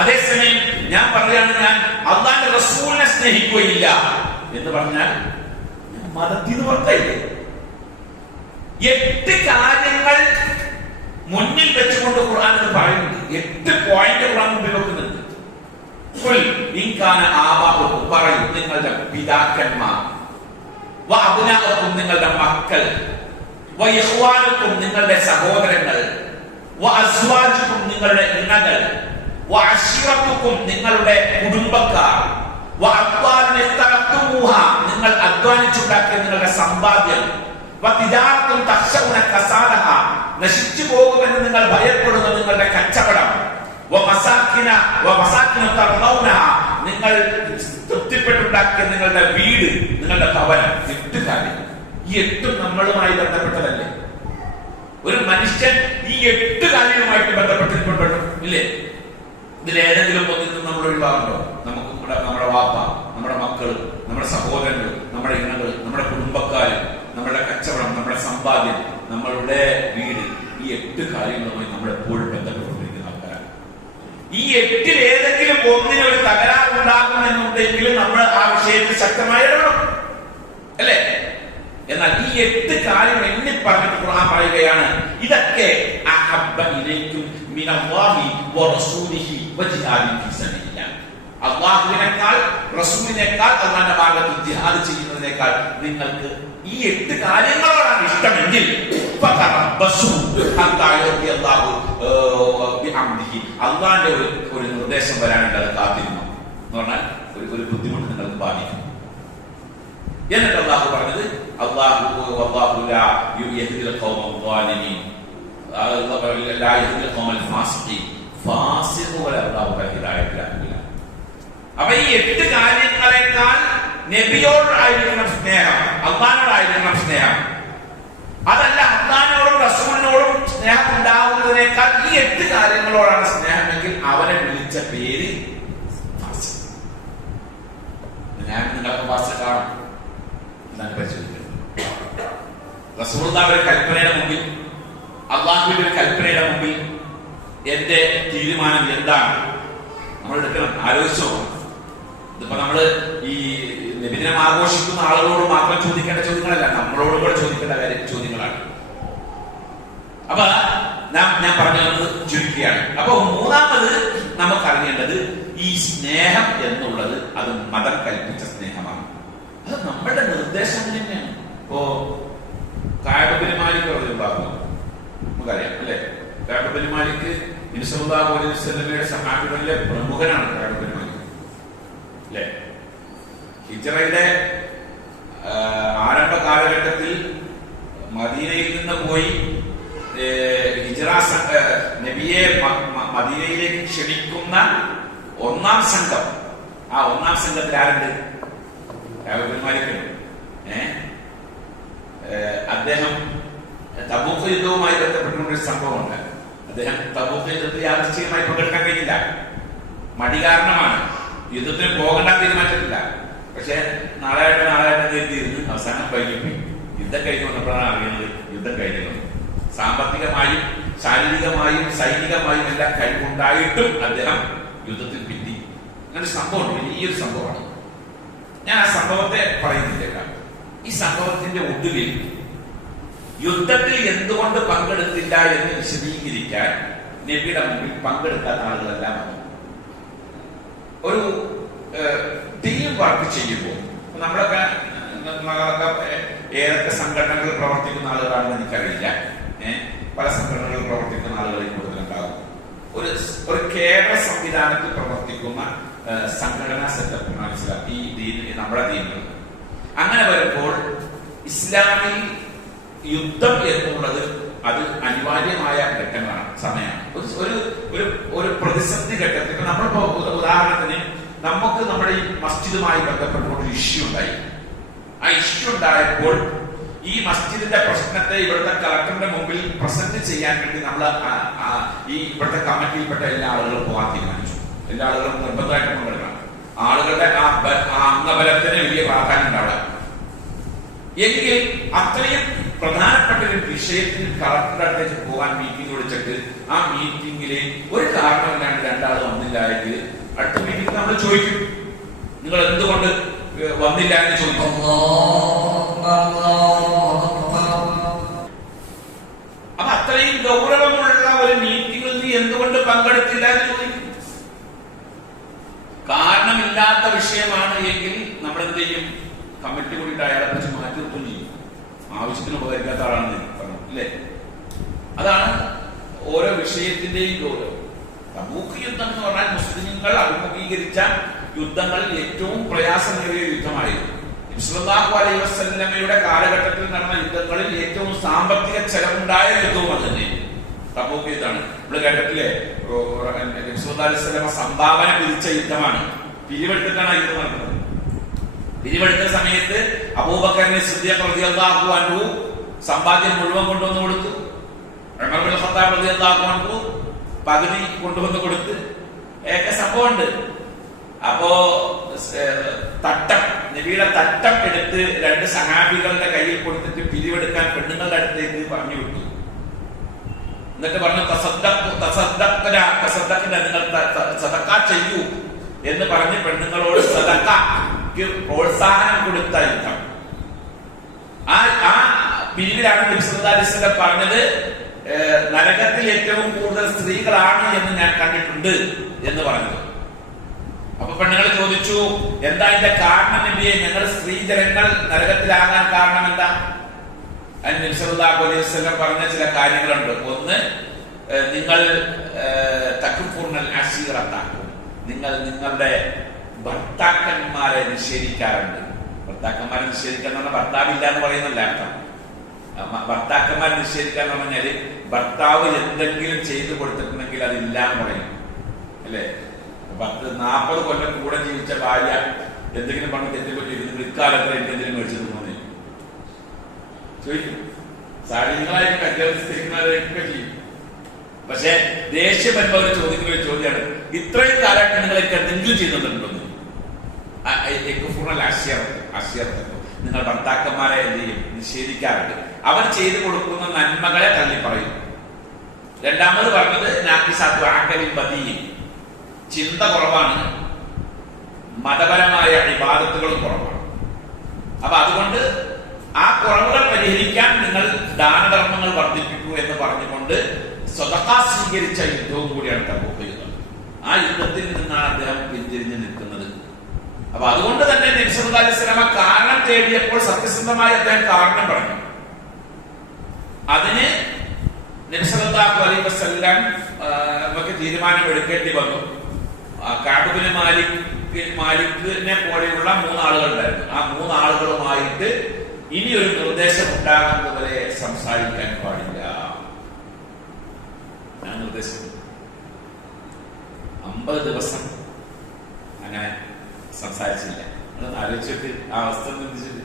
അതേസമയം ഞാൻ പറയാണ് ഞാൻ അള്ളാന്റെ റസൂലിനെ സ്നേഹിക്കുകയില്ല എന്ന് പറഞ്ഞാൽ ഞാൻ മതത്തിന് പുറത്തായില്ലേ? 8 കാര്യങ്ങൾ മുന്നിൽ വെച്ചുകൊണ്ട് ഖുർആൻ എന്ന് പറയുന്നുണ്ട്. 8 പോയിന്റ് ഖുർആൻ മുമ്പിൽ വെക്കുന്നുണ്ട്. പറയും, നിങ്ങളുടെ പിതാക്കന്മാർ, വഅബ്നാഉക്കും നിങ്ങളുടെ മക്കൾ, വഇഖ്വാനുക്കും നിങ്ങളുടെ സഹോദരങ്ങൾ, വഅസ്വാജുക്കും നിങ്ങളുടെ ഇണകൾ, വഅശിറത്തുക്കും നിങ്ങളുടെ കുടുംബക്കാർ, വഅഖ്വാലിൻ ഇഖ്തറത്തുമൂഹ നിങ്ങൾ അധ്വാനിച്ചുണ്ടാക്കിയ നിങ്ങളുടെ സമ്പാദ്യം, വതിജാറത്തുൻ തഖ്ശൗന കസാദഹ നശിച്ചു പോകുമെന്ന് നിങ്ങൾ ഭയപ്പെടുന്ന നിങ്ങളുടെ കച്ചവടം, വമസാകിന തർളൗനഹ നിങ്ങൾ തൃപ്തിപ്പെട്ടുണ്ടാക്കിയ നിങ്ങളുടെ വീട്, നിങ്ങളുടെ ഭവനം. 8 കാര്യങ്ങൾ. ഈ 8 നമ്മളുമായി ബന്ധപ്പെട്ടതല്ലേ? ഒരു മനുഷ്യൻ ഈ 8 കാര്യങ്ങളുമായിട്ട് ബന്ധപ്പെട്ടിട്ടുണ്ടോ? ഇല്ലേ? ഇതിലേതെങ്കിലും ഒന്നിൽ നിന്ന് നമ്മൾ ഒഴിവാകുന്നുണ്ടോ? നമുക്ക് നമ്മുടെ വാപ്പ, നമ്മുടെ മക്കള്, നമ്മുടെ സഹോദരങ്ങൾ, നമ്മുടെ ഇണകൾ, നമ്മുടെ കുടുംബക്കാര്, നമ്മുടെ കച്ചവടം, നമ്മുടെ സമ്പാദ്യം, നമ്മളുടെ വീട്, ഈ 8 കാര്യങ്ങളുമായി നമ്മൾ എപ്പോഴും ബന്ധപ്പെട്ടുകൊണ്ടിരിക്കുന്ന ആൾക്കാരാണ്. ഈ 8 ഏതെങ്കിലും ഒന്നിന് ഒരു തകരാറുണ്ടാകുമെന്നുണ്ടെങ്കിൽ നമ്മൾ ആ വിഷയത്തിൽ ശക്തമായി ഇടപെടണം, അല്ലേ? എന്നാൽ ഈ 8 കാര്യങ്ങൾ എണ്ണി പറഞ്ഞിട്ട് ഖുർആൻ പറയുകയാണ്, ഇതൊക്കെ അഹബ്ബ ഇലൈക്കും മിനല്ലാഹി വറസൂലിഹി വജിഹാദിൻ ഫീ സബീലില്ലാഹ്. അല്ലാഹുവിനേക്കാൾ റസൂലിനേക്കാൾ അല്ലാഹുവിന്റെ മാർഗ്ഗത്തിൽ ജിഹാദ് ചെയ്യുന്നതിനേക്കാൾ നിങ്ങൾക്ക് ഈ 8 കാര്യങ്ങളോടാണ് ഇഷ്ടമെങ്കിൽ അള്ളാന്റെ ഒരു നിർദ്ദേശം വരാനുണ്ട്, അത് കാത്തിരുന്നു എന്ന് പറഞ്ഞാൽ ഒരു ബുദ്ധിമുട്ട് നിങ്ങൾക്ക് ബാധിക്കും. എന്നിട്ട് അള്ളാഹു പറഞ്ഞത് അപ്പൊ ഈ 8 കാര്യങ്ങളെക്കാൾ നബിയോടായിരിക്കണം സ്നേഹം, അള്ളാനോടായിരിക്കണം സ്നേഹം. അതല്ല അള്ളാനോടും റസൂലിനോടും സ്നേഹം ഉണ്ടാവുന്നതിനേക്കാൾ ഈ 8 കാര്യങ്ങളോടാണ് സ്നേഹമെങ്കിൽ അവരെ വിളിച്ച പേര് ഫാസിഖ്. ഞാൻ നിങ്ങൾക്ക് ഫാസിഖ് കാണും എന്നാണ് പരിശോധിക്കുന്നത്. റസൂലുള്ളാഹിയുടെ ഒരു കൽപ്പനയുടെ മുമ്പിൽ, അള്ളാഹുവിന്റെ ഒരു കൽപ്പനയുടെ മുമ്പിൽ എന്റെ തീരുമാനം എന്താണ് നമ്മൾ എടുക്കണം, ആലോചിച്ചോ. ഇതിപ്പോ നമ്മള് ഈ നബിദിനം ആഘോഷിക്കുന്ന ആളുകളോട് മാത്രം ചോദിക്കേണ്ട ചോദ്യങ്ങളല്ല, നമ്മളോടും കൂടെ ചോദിക്കേണ്ട ചോദ്യങ്ങളാണ്. അപ്പൊ ഞാൻ പറഞ്ഞു വന്നത് ചുരുക്കിയാണ്. അപ്പൊ മൂന്നാമത് നമുക്ക് അറിയേണ്ടത് ഈ സ്നേഹം എന്നുള്ളത് അത് മതം കൽപ്പിച്ച സ്നേഹമാണ്. അത് നമ്മളുടെ നിർദ്ദേശം തന്നെയാണ്. ഇപ്പോ കഅബ് ബിൻ മാലിക് റളിയല്ലാഹു അൻഹു നമുക്കറിയാം, അല്ലെ? കഅബ് ബിൻ മാലിക് നബി സല്ലല്ലാഹു അലൈഹി വസല്ലമയുടെ സഹാബികളിലെ പ്രമുഖനാണ്. കഅബ് ബിൻ മാലിക്, അല്ലെ? ഹിജ്റയുടെ ആരംഭ കാലഘട്ടത്തിൽ മദീനയിൽ നിന്ന് പോയി നബിയെ മദീനയിലേക്ക് ക്ഷണിക്കുന്ന 1ാം സംഘം. ആ 1ാം സംഘത്തിൽ ആരുണ്ട്? കഅബ് ബിൻ മാലിക്. അദ്ദേഹം തബൂക്ക് യുദ്ധവുമായി ബന്ധപ്പെട്ടുകൊണ്ടൊരു സംഭവമുണ്ട്. അദ്ദേഹം തബൂക്ക് യുദ്ധത്തിൽ യാദൃശ്ചികമായി പങ്കെടുക്കാൻ കഴിയില്ല, മടി കാരണമാണ്. യുദ്ധത്തിന് പോകേണ്ട തീരുമാനിച്ചിട്ടില്ല. പക്ഷെ നാളെ എഴുതിയിരുന്നു. അവസാനം കഴിഞ്ഞു. യുദ്ധം കഴിഞ്ഞു വന്നപ്പോഴാണ് അറിയുന്നത് യുദ്ധം കഴിഞ്ഞു. സാമ്പത്തികമായും ശാരീരികമായും സൈനികമായും എല്ലാം കഴിവുണ്ടായിട്ടും അദ്ദേഹം യുദ്ധത്തിൽ പിന്തി. അങ്ങനെ സംഭവമുണ്ട്, വലിയൊരു സംഭവമാണ്. ഞാൻ ആ സംഭവത്തെ പറയുന്നില്ല. ഈ സംഭവത്തിന്റെ ഒടുവിൽ യുദ്ധത്തിൽ എന്തുകൊണ്ട് പങ്കെടുത്തില്ല എന്ന് വിശദീകരിക്കാൻ നബിയുടെ മുമ്പിൽ പങ്കെടുക്കാത്ത ആളുകളെല്ലാം വന്നു. ഒരു ടീം വർക്ക് ചെയ്യുമ്പോൾ നമ്മളൊക്കെ ഏതൊക്കെ സംഘടനകളിൽ പ്രവർത്തിക്കുന്ന ആളുകളാണെന്ന് എനിക്കറിയില്ല. പല സംഘടനകളിൽ പ്രവർത്തിക്കുന്ന ആളുകളിൽ കൂടുതലുണ്ടാകും. ഒരു കേരള സംവിധാനത്തിൽ പ്രവർത്തിക്കുന്ന സംഘടനാ സെറ്റപ്പ് മനസ്സിലാക്കി നമ്മുടെ ദീനുകൾ. അങ്ങനെ വരുമ്പോൾ ഇസ്ലാമിൽ യുദ്ധം എന്നുള്ളത് അത് അനിവാര്യമായ ഘട്ടങ്ങളാണ്, സമയമാണ്. ഒരു പ്രതിസന്ധി ഘട്ടത്തിൽ ഇപ്പൊ നമ്മളിപ്പോ ഉദാഹരണത്തിന് നമുക്ക് നമ്മുടെ ഈ മസ്ജിദുമായി ബന്ധപ്പെട്ടുകൊണ്ട് ഇഷ്യൂ ഉണ്ടായി. ആ ഇഷ്യൂ ഉണ്ടായപ്പോൾ ഈ മസ്ജിദിന്റെ പ്രശ്നത്തെ ഇവിടുത്തെ കളക്ടറിന്റെ മുമ്പിൽ പ്രസന്റ് ചെയ്യാൻ വേണ്ടി നമ്മൾ ഈ ഇവിടുത്തെ കമ്മിറ്റിയിൽപ്പെട്ട എല്ലാ ആളുകളും പോകാൻ തീരുമാനിച്ചു. എല്ലാ ആളുകളും നിർബന്ധമായിട്ട് പങ്കെടുക്കണം. ആളുകളുടെ ആ അംഗബലത്തിന് വലിയ പ്രാധാന്യം ഉണ്ടാവുക. എങ്കിൽ അത്രയും പ്രധാനപ്പെട്ട ഒരു വിഷയത്തിൽ കളക്ടറുടെ അടുത്തേക്ക് പോകാൻ മീറ്റിംഗ് വിളിച്ചിട്ട് ആ മീറ്റിംഗിൽ ഒരു കാരണമില്ലാണ്ട് രണ്ടാൾ വന്നില്ല എങ്കിൽ അടുത്ത മീറ്റിംഗ് നമ്മൾ ചോദിക്കും, നിങ്ങൾ എന്തുകൊണ്ട് വന്നില്ല എന്ന് ചോദിക്കും. അപ്പൊ അത്രയും ഗൗരവമുള്ള ഒരു മീറ്റിംഗിൽ നീ എന്തുകൊണ്ട് പങ്കെടുത്തില്ല എന്ന് ചോദിക്കും. കാരണമില്ലാത്ത വിഷയമാണ് എങ്കിൽ നമ്മൾ എന്ത് ചെയ്യും? കമ്മിറ്റി കൂടിയിട്ട് അയാളെ കുറിച്ച് മാറ്റി നിർത്തുകയും ചെയ്യും. ആവശ്യത്തിന് ഉപകരിക്കാത്ത ആളാണെന്ന് പറഞ്ഞു അല്ലേ? അതാണ് ഓരോ വിഷയത്തിന്റെയും ഗൗരവം. തബൂക്ക് യുദ്ധം എന്ന് പറഞ്ഞാൽ മുസ്ലിങ്ങൾ അഭിമുഖീകരിച്ച യുദ്ധങ്ങളിൽ ഏറ്റവും പ്രയാസമേറിയ യുദ്ധമായിരുന്നു. നബി സല്ലല്ലാഹു അലൈഹി വസല്ലമയുടെ കാലഘട്ടത്തിൽ നടന്ന യുദ്ധങ്ങളിൽ ഏറ്റവും സാമ്പത്തിക ചെലവുണ്ടായ യുദ്ധവും അത് തന്നെ തബൂക്ക് യുദ്ധമാണ്. നമ്മൾ കേട്ടിട്ടില്ലേ? നബി സല്ലല്ലാഹു അലൈഹി വസല്ലമ സംഭാവന പിരിച്ച യുദ്ധമാണ്. പിരിവെടുത്തിട്ടാണ് യുദ്ധം നടന്നത്. പിരിവെടുത്ത സമയത്ത് അബൂബക്കർ സിദ്ദീഖ് റളിയല്ലാഹു അൻഹു സമ്പാദ്യം മുഴുവൻ കൊണ്ടുവന്ന് കൊടുത്തു. ഉമർ ഇബ്നുൽ ഖത്താബ് റളിയല്ലാഹു അൻഹു പകുതി കൊണ്ടുവന്ന് കൊടുത്ത് ഏക സംഭവമുണ്ട്. അപ്പോ തട്ടം, നബിയുടെ തട്ടം എടുത്ത് രണ്ട് സഹാബികളുടെ കയ്യിൽ കൊടുത്തിട്ട് പിരിവെടുക്കാൻ പെണ്ണുങ്ങളുടെ അടുത്തേക്ക് പറഞ്ഞു വിട്ടു. എന്നിട്ട് പറഞ്ഞു നിങ്ങൾ സദഖ ചെയ്യൂ എന്ന് പറഞ്ഞ് പെണ്ണുങ്ങളോട് സദഖക്ക് പ്രോത്സാഹനം കൊടുത്ത യുദ്ധം. ആ പിരിവിലാണ് നബി സല്ലല്ലാഹു അലൈഹി വസല്ലം പറഞ്ഞത്, നരകത്തിൽ ഏറ്റവും കൂടുതൽ സ്ത്രീകളാണ് എന്ന് ഞാൻ കണ്ടിട്ടുണ്ട് എന്ന് പറഞ്ഞത്. അപ്പൊ പെണ്ണുങ്ങൾ ചോദിച്ചു, എന്താ ഇതിന്റെ കാരണം നബിയെ? ഞങ്ങൾ സ്ത്രീജനങ്ങൾ നരകത്തിലാകാൻ കാരണം എന്താ? നബി സല്ലല്ലാഹു അലൈഹി വസല്ലം പറഞ്ഞ ചില കാര്യങ്ങളുണ്ട്. ഒന്ന്, നിങ്ങൾ തക്ഫുർനൽ അശീറത്താക്കും, നിങ്ങൾ നിങ്ങളുടെ ഭർത്താക്കന്മാരെ നിഷേധിക്കാറുണ്ട്. ഭർത്താക്കന്മാരെ നിഷേധിക്കുക എന്ന് പറഞ്ഞാൽ ഭർത്താവില്ല എന്ന് പറയുന്നില്ല അർത്ഥം. ഭർത്താക്കന്മാരെ നിഷേധിക്കുക എന്ന് പറഞ്ഞാല് ഭർത്താവ് എന്തെങ്കിലും ചെയ്തു കൊടുത്തിട്ടുണ്ടെങ്കിൽ അതില്ല എന്ന് പറയും അല്ലെ? 40 കൊല്ലം കൂടെ ജീവിച്ച ഭാര്യ എന്തെങ്കിലും പണം തെറ്റുപറ്റി ഇക്കാലത്ത് എന്തെങ്കിലും മേടിച്ചത് തോന്നി ചോദിക്കും. സാഹചര്യങ്ങളായിട്ട് കല്യാണിക്കുന്നവരൊക്കെ ചെയ്യും. പക്ഷെ ദേഷ്യം വരുമ്പോൾ അവർ ചോദിക്കുന്ന ഒരു ചോദ്യമാണ്, ഇത്രയും കാലമായിട്ട് നിങ്ങളൊക്കെ എന്തെങ്കിലും ചെയ്യുന്നുണ്ടെന്ന്. നിങ്ങൾ ഭർത്താക്കന്മാരെ എന്ത് ചെയ്യും? നിഷേധിക്കാറുണ്ട്. അവർ ചെയ്തു കൊടുക്കുന്ന നന്മകളെ തള്ളി പറയും. രണ്ടാമത് പറഞ്ഞത് നാക്കിസാത്തു ആക്കലിൻ ബദീൻ, ചിന്ത കുറവാണ്, മതപരമായ ഇബാദത്തുകളും കുറവാണ്. അപ്പൊ അതുകൊണ്ട് ആ കുറവുകൾ പരിഹരിക്കാൻ നിങ്ങൾ ദാനധർമ്മങ്ങൾ വർദ്ധിപ്പിക്കൂ എന്ന് പറഞ്ഞുകൊണ്ട് സ്വതക്ക സ്വീകരിച്ച യുദ്ധവും കൂടിയാണ് തബൂക്ക് യുദ്ധം. ആ യുദ്ധത്തിൽ നിന്നാണ് അദ്ദേഹം പിന്തിരിഞ്ഞു നിൽക്കുന്നത്. അപ്പൊ അതുകൊണ്ട് തന്നെ നബി സല്ലല്ലാഹു അലൈഹി വസല്ലം കാരണം തേടിയപ്പോൾ സത്യസന്ധമായി അദ്ദേഹം കാരണം പറഞ്ഞു. അതിന് നബി സല്ലല്ലാഹു അലൈഹി വസല്ലം നമുക്ക് തീരുമാനമെടുക്കേണ്ടി വന്നു. കഅബ് ബിൻ മാലിക്കിനെ പോലെയുള്ള 3 ആളുകൾ ഉണ്ടായിരുന്നു. ആ 3 ആളുകളുമായിട്ട് ഇനി ഒരു നിർദ്ദേശം ഉണ്ടാകുന്നവരെ സംസാരിക്കാൻ പാടില്ല. ഞാൻ നിർദ്ദേശം 50 ദിവസം അങ്ങനെ സംസാരിച്ചില്ല. നിങ്ങളൊന്ന് ആലോചിച്ചിട്ട് ആ അവസ്ഥ ചിന്തിച്ചിട്ട്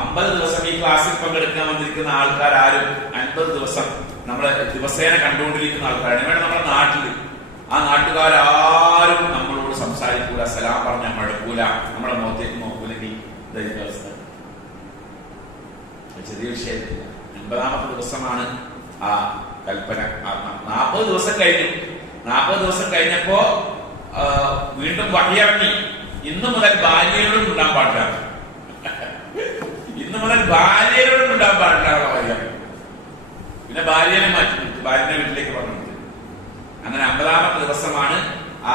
50 ദിവസം ഈ ക്ലാസ്സിൽ പങ്കെടുക്കാൻ വന്നിരിക്കുന്ന ആൾക്കാർ ആരും 50 ദിവസം നമ്മളെ ദിവസേന കണ്ടുകൊണ്ടിരിക്കുന്ന ആൾക്കാരാണ്. വേണം നമ്മുടെ നാട്ടില് ആ നാട്ടുകാരും നമ്മളോട് സംസാരിക്കൂല, സലാം പറഞ്ഞാൽ മഴക്കൂല, നമ്മളെ മുഖത്തേക്ക് നോക്കൂലെങ്കിൽ ഇതായിരിക്കും അവസ്ഥ. ചെറിയ വിഷയത്തില്ല. 50ാമത്തെ ദിവസമാണ് ആ കൽപ്പന. 40 ദിവസം കഴിഞ്ഞു. 40 ദിവസം കഴിഞ്ഞപ്പോ വീണ്ടും വഹിയിറങ്ങി, ഇന്നു മുതൽ ഭാര്യയോടും ഉണ്ടാൻ പാടില്ല, ഇന്നു മുതൽ ഭാര്യയോടും ഉണ്ടാൻ പാടില്ല വഹിയ. പിന്നെ ഭാര്യനെ മാറ്റി, ഭാര്യനെ വീട്ടിലേക്ക് പറഞ്ഞു. അങ്ങനെ 50ാമത്തെ ദിവസമാണ് ആ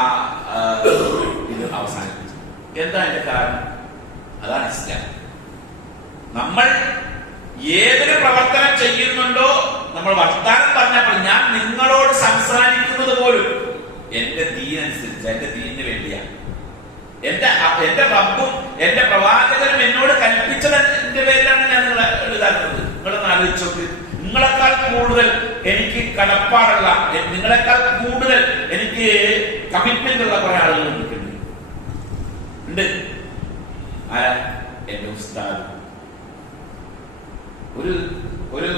ഇത് അവസാനിപ്പിച്ചത്. എന്താ അതിന്റെ കാരണം? അതാണ് ഇസ്ലാം. നമ്മൾ ഏതൊരു പ്രവർത്തനം ചെയ്യുന്നുണ്ടോ, നമ്മൾ വർത്താനം പറഞ്ഞപ്പോൾ ഞാൻ നിങ്ങളോട് സംസാരിക്കുന്നത് പോലും എന്റെ ദീനനുസരിച്ച്, എന്റെ ദീനിന് വേണ്ടിയാണ്. എന്റെ റബ്ബും എന്റെ പ്രവാചകനും എന്നോട് കൽപ്പിച്ചതിന്റെ പേരിലാണ് ഞാൻ നിങ്ങളെ ഇതാക്കുന്നത്. നിങ്ങളൊന്ന് ആലോചിച്ചോക്ക്. നിങ്ങളെക്കാൾ കൂടുതൽ എനിക്ക് കടപ്പാടുള്ള, നിങ്ങളെക്കാൾ കൂടുതൽ എനിക്ക് കമ്മിറ്റ്മെന്റ് ഉള്ള കുറെ ആളുകൾ ഉണ്ട്. ആരാ? എന്റെ ഉസ്താദ്. ഒരു ഒരു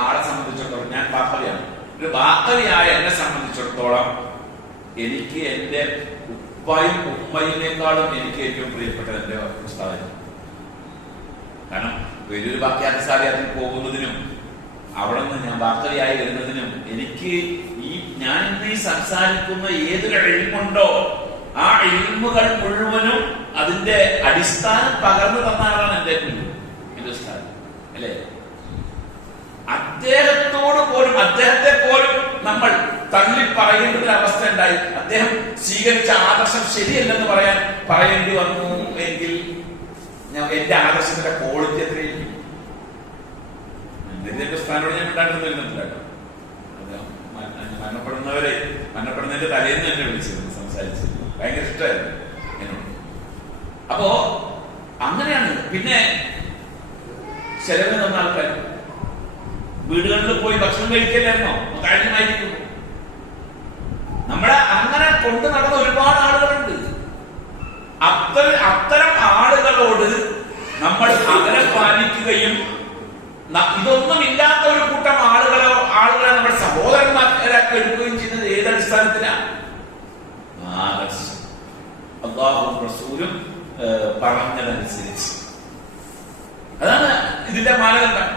ആളെ സംബന്ധിച്ചിടത്തോളം, ഞാൻ ബാക്കവിയാണ്, ഒരു ബാക്കവിയായ എന്നെ സംബന്ധിച്ചിടത്തോളം എനിക്ക് എന്റെ ഉപ്പായും ഉമ്മയിനേക്കാളും എനിക്ക് ഏറ്റവും പ്രിയപ്പെട്ടത് എന്റെ ഉസ്താദാണ്. കാരണം വലിയൊരു ബാക്കിയാസാരിയാത്തിൽ പോകുന്നതിനും അവിടെ നിന്ന് ഞാൻ ബാക്കവിയായി വരുന്നതിനും എനിക്ക് ഞാൻ ഇന്ന് ഈ സംസാരിക്കുന്ന ഏതൊരു ഇൽമുണ്ടോ ആ ഇൽമുകൾ മുഴുവനും അതിന്റെ അടിസ്ഥാനം പകർന്നു തന്ന ആളാണ് എന്റെ ഉസ്താദ്, അല്ലേ? അദ്ദേഹത്തെ പോലും നമ്മൾ തള്ളി പറയേണ്ട അവസ്ഥ ഉണ്ടായി. അദ്ദേഹം സ്വീകരിച്ച ആദർശം ശരിയല്ലെന്ന് പറയേണ്ടി വന്നു എങ്കിൽ എന്റെ ആദർശത്തിന്റെ ക്വാളിറ്റി എത്രയായിരിക്കും? എന്റെ സ്ഥാനോട് ഞാൻ ഉണ്ടാക്കുന്നത് വരുന്നില്ല. മരണപ്പെടുന്നതിന്റെ തലേന്ന് തന്നെ വിളിച്ചിരുന്നു, സംസാരിച്ചു, ഭയങ്കര ഇഷ്ടമായിരുന്നു എന്നോട്. അപ്പോ അങ്ങനെയാണ്. പിന്നെ ചെലവ് തന്ന ആൾക്കാർ വീടുകളിൽ പോയി ഭക്ഷണം കഴിക്കലായിരുന്നോ? കാര്യമായിരിക്കും. നമ്മളെ അങ്ങനെ കൊണ്ടു നടന്ന ഒരുപാട് ആളുകളുണ്ട്. അത്തരം ആളുകളോട് നമ്മൾ അകലം പാലിക്കുകയും ഇതൊന്നും ഇല്ലാത്ത ഒരു കൂട്ടം ആളുകളെ നമ്മുടെ സഹോദരന്മാരാക്കി എടുക്കുകയും ചെയ്യുന്നത് ഏതടിസ്ഥാനത്തിലാണ്? അല്ലാഹുവും റസൂലും പറഞ്ഞതനുസരിച്ച്. അതാണ് ഇതിന്റെ മാനദണ്ഡം.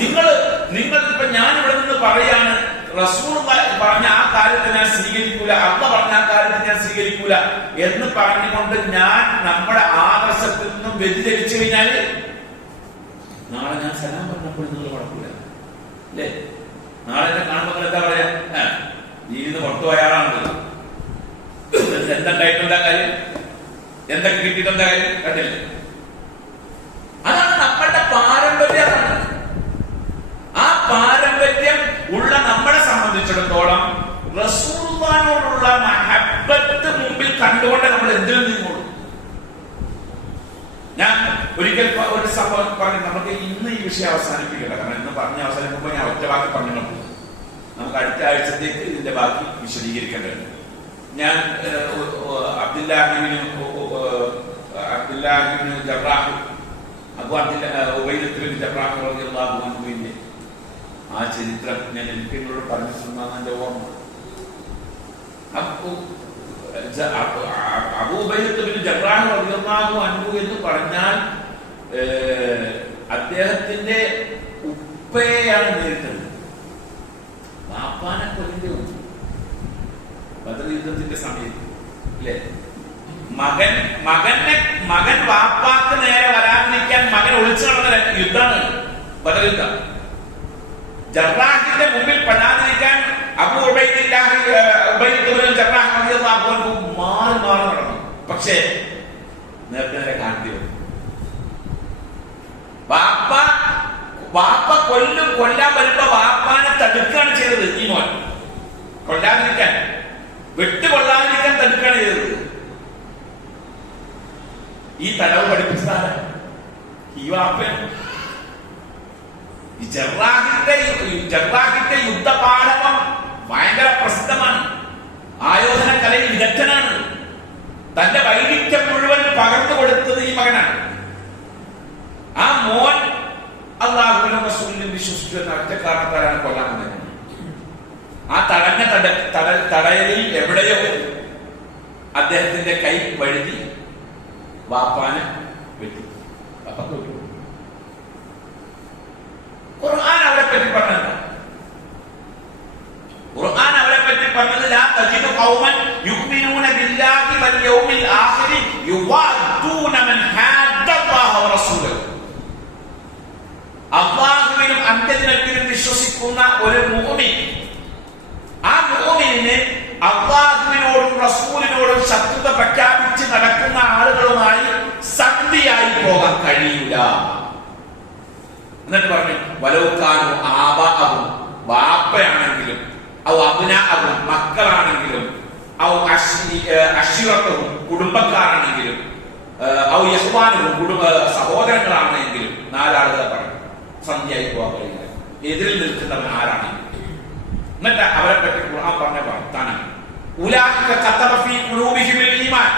നിങ്ങൾ ഇപ്പൊ ഞാൻ ഇവിടെ നിന്ന് പറയാണ്, റസൂൽ പറഞ്ഞ ആ കാര്യത്തെ ഞാൻ സ്വീകരിക്കൂല, അള്ളാഹ് പറഞ്ഞ ആ കാര്യത്തെ ഞാൻ സ്വീകരിക്കൂല എന്ന് പറഞ്ഞുകൊണ്ട് ഞാൻ നമ്മുടെ ആദർശത്തിൽ നിന്നും വ്യതിചലിച്ചു കഴിഞ്ഞാല് നാളെ ഞാൻ സലാം പറഞ്ഞപ്പോൾ നിങ്ങൾ കുഴപ്പമില്ല, അല്ലേ? നാളെ എന്നെ കാണുമ്പോൾ എന്താ പറയാ? നീ ഇന്ന് പുറത്തു പോയാളാണല്ലോ, എന്തുണ്ടായിട്ടുണ്ടാ കാര്യം, എന്തൊക്കെ കിട്ടിയിട്ടുണ്ടാ കാര്യം കണ്ടില്ലേ? അതാണ് നമ്മളുടെ പാരമ്പര്യം. ആ പാരമ്പര്യം ഉള്ള നമ്മളെ സംബന്ധിച്ചിടത്തോളം റസൂലുള്ളാഹിനോടുള്ള മഹബ്ബത്ത് മുമ്പിൽ കണ്ടുകൊണ്ട് നമ്മൾ എന്തിനും നീങ്ങുള്ളൂ. ഞാൻ ഒരിക്കൽ ഒരു സംഭവം പറഞ്ഞു, നമുക്ക് ഇന്ന് ഈ വിഷയം അവസാനിപ്പിക്കട്ടെ. കാരണം ഇന്ന് പറഞ്ഞ അവസാനിക്കുമ്പോൾ ഞാൻ ഒറ്റ വാക്കി പറഞ്ഞു, നമുക്ക് അടുത്ത ആഴ്ചത്തേക്ക് ഇതിന്റെ ബാക്കി വിശദീകരിക്കേണ്ടതുണ്ട്. ഞാൻ അബ്ദുല്ലാഹിബ്നു ജറാഹ്, ഉബൈദത്തുൽ ജറാഹ് റളിയല്ലാഹു അൻഹുവിന്റെ ആ ചരിത്രം ഞാൻ എനിക്ക് എന്നോട് പറഞ്ഞിട്ടുണ്ടെന്നാണ് എന്റെ ഓർമ്മ. അബൂ ഉബൈദത്തുൽ ജറാഹ് റളിയല്ലാഹു അൻഹു എന്ന് പറഞ്ഞാൽ അദ്ദേഹത്തിന്റെ ഉപ്പയെയാണ് നേരിട്ടത്. വാപ്പാനെ കൊല്ലിന്റെ ബദർ യുദ്ധത്തിന്റെ സമയത്ത്, അല്ലേ? മകൻ വാപ്പാക്ക് നേരെ വരാതിരിക്കാൻ മകൻ ഒളിച്ചു നടന്ന യുദ്ധമാണ് ബദർ യുദ്ധം. ജറാഹിന്റെ മുമ്പിൽ പെടാതിരിക്കാൻ അബൂ ഉബൈദുൽ ജറാഹ് റളിയല്ലാഹു അൻഹു മാറി നടന്നു. പക്ഷേ നേരെ കാട്ടി വന്നു. വാപ്പ കൊല്ലാൻ വരുമ്പോ വാപ്പാനെ തടുക്കുകയാണ് ചെയ്തത്. ഈ മോൻ കൊല്ലാതിരിക്കാൻ, വിട്ടുകൊള്ളാതിരിക്കാൻ തടുക്കുകയാണ് ചെയ്തത്. ഈ തലവ് പഠിപ്പിച്ചതാണ് ഈ വാപ്പയാണ്. ഈ ജറാഹിന്റെ യുദ്ധപാഠകം ഭയങ്കര പ്രസിദ്ധമാണ്. ആയോധന കലയിൽ വിദഗ്ധനാണ്. തന്റെ വൈവിധ്യം മുഴുവൻ പകർന്നു കൊടുത്തത് ഈ മകനാണ്. ആ മോൻ അല്ലാഹുവിലും റസൂലിലും വിശ്വസിച്ചു എന്ന ഒറ്റ കാരണത്താലാണ് കൊല്ലാൻ വന്നത്. ആ തടയലിൽ എവിടെയോ അദ്ദേഹത്തിന്റെ കൈ വഴുതി വാപ്പാനെ വെട്ടി. ഖുർആൻ അവരെ പറ്റി പറഞ്ഞത്, ലാ തജിദു ഖൗമൻ യുഅ്മിനൂന ബില്ലാഹി വൽ യൗമിൽ ആഖിരി യുവാദ്ദൂന മൻ ഹാദ്ദല്ലാഹ വറസൂലഹു. അല്ലാഹുവിലും അന്ത്യദിനത്തിലും വിശ്വസിക്കുന്ന ഒരു മുഅ്മിൻ, ആ മുഅ്മിനിനെ അല്ലാഹുവിനോടും റസൂലിനോടും ശത്രുത പ്രഖ്യാപിച്ച് നടക്കുന്ന ആളുകളുമായി സന്ധിയായി പോകാൻ കഴിയില്ല. എന്നിട്ട് പറഞ്ഞു, വലൗകാനു ആബാഅഹും, വാപ്പയാണെങ്കിലും, ഔ അബ്നാഅഹും, മക്കളാണെങ്കിലും, ഔ അശീറത്തുഹും, കുടുംബക്കാരാണെങ്കിലും, ഔ യഖ്വാനുഹും, സഹോദരങ്ങളാണെങ്കിലും, നാലാളുകളെ പറഞ്ഞു സന്ധിയായി പോകാൻ കഴിയില്ല. എതിരിൽ നിൽക്കുന്നവൻ ആരാണെങ്കിലും. എന്നിട്ട് അവരെ പറ്റി ഖുർആൻ പറഞ്ഞ വർത്താനം, ഉലൈക കതബ ഫീ ഖുലൂബിഹിൽ ഈമാൻ,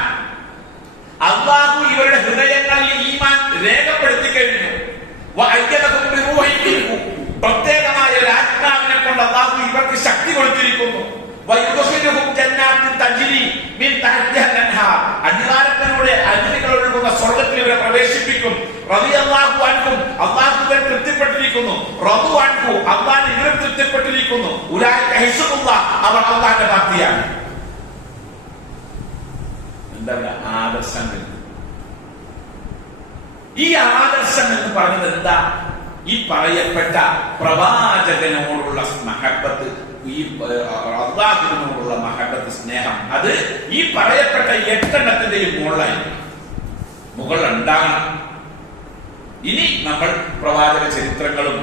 അല്ലാഹു ഇവരുടെ ഹൃദയങ്ങളിൽ ഈമാൻ രേഖപ്പെടുത്തി കഴിഞ്ഞു. പ്രത്യേകമായ ഒരു ആത്മാവിനെ കൊണ്ട് അല്ലാഹു ഇവർക്ക് ശക്തി കൊടുത്തിരിക്കുന്നു. അധികാരത്തിലൂടെ അരുവികൾ ഒഴുകുന്ന സ്വർഗ്ഗത്തിൽ ഇവരെ പ്രവേശിപ്പിക്കും. റളിയല്ലാഹു അൻഹും അല്ലാഹു ഇവരെ തൃപ്തിപ്പെട്ടിരിക്കുന്നു. റളു അൻഹു അല്ലാഹു ഇവരെ തൃപ്തിപ്പെട്ടിരിക്കുന്നു. ഉലൈക ഹിസ്ബുല്ലാഹ് അവർ അല്ലാഹുവിന്റെ പാർട്ടിയാണ്. എന്താ ആദർശങ്ങൾ? ഈ ആദർശം എന്ന് പറഞ്ഞത് എന്താ? ഈ പറയപ്പെട്ട പ്രവാചകനോടുള്ള മഹബത്ത്, ഈ അല്ലാഹുവിനോടുള്ള മഹബത്ത്, സ്നേഹം, അത് ഈ പറയപ്പെട്ട 8 മുകളിൽ ഉണ്ടാകണം. ഇനി നമ്മൾ പ്രവാചക ചരിത്രങ്ങളും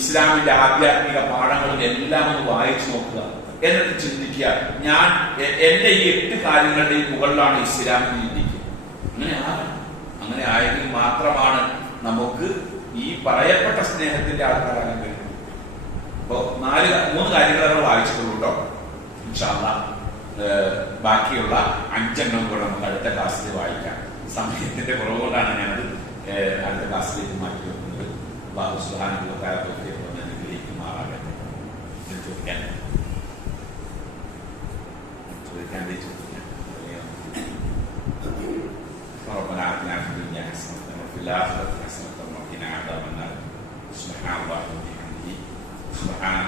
ഇസ്ലാമിന്റെ ആധ്യാത്മിക പാഠങ്ങളും എല്ലാം ഒന്ന് വായിച്ചു നോക്കുക. എന്നിട്ട് ചിന്തിക്കുക, ഞാൻ എന്റെ ഈ 8 കാര്യങ്ങളുടെയും മുകളിലാണ് ഇസ്ലാം ചിന്തിക്കുക. അങ്ങനെ ആയെങ്കിൽ മാത്രമാണ് നമുക്ക് ഈ പറയപ്പെട്ട സ്നേഹത്തിന്റെ ആൾക്കാരാകാൻ കഴിയും. അപ്പൊ 3 കാര്യങ്ങൾ നമ്മൾ വായിച്ചിട്ടുള്ളൂ കേട്ടോ. ഇൻഷാ അല്ലാഹ് ബാക്കിയുള്ള 5 കൂടെ നമുക്ക് അടുത്ത ക്ലാസ്സിൽ വായിക്കാം. സമയത്തിന്റെ കുറവുകൊണ്ടാണ് ഞാനത് അടുത്ത ക്ലാസ്സിലേക്ക് മാറ്റി വെക്കുന്നത്. അല്ലാഹു സുബ്ഹാനഹു വ തആല അനുഗ്രഹിക്കുമാറാകട്ടെ. ചോദിക്കാൻ ربنا آتنا في الدنيا حسنة وفي الآخرة حسنة وقنا عذاب النار. سبحان الله وبحمده سبحان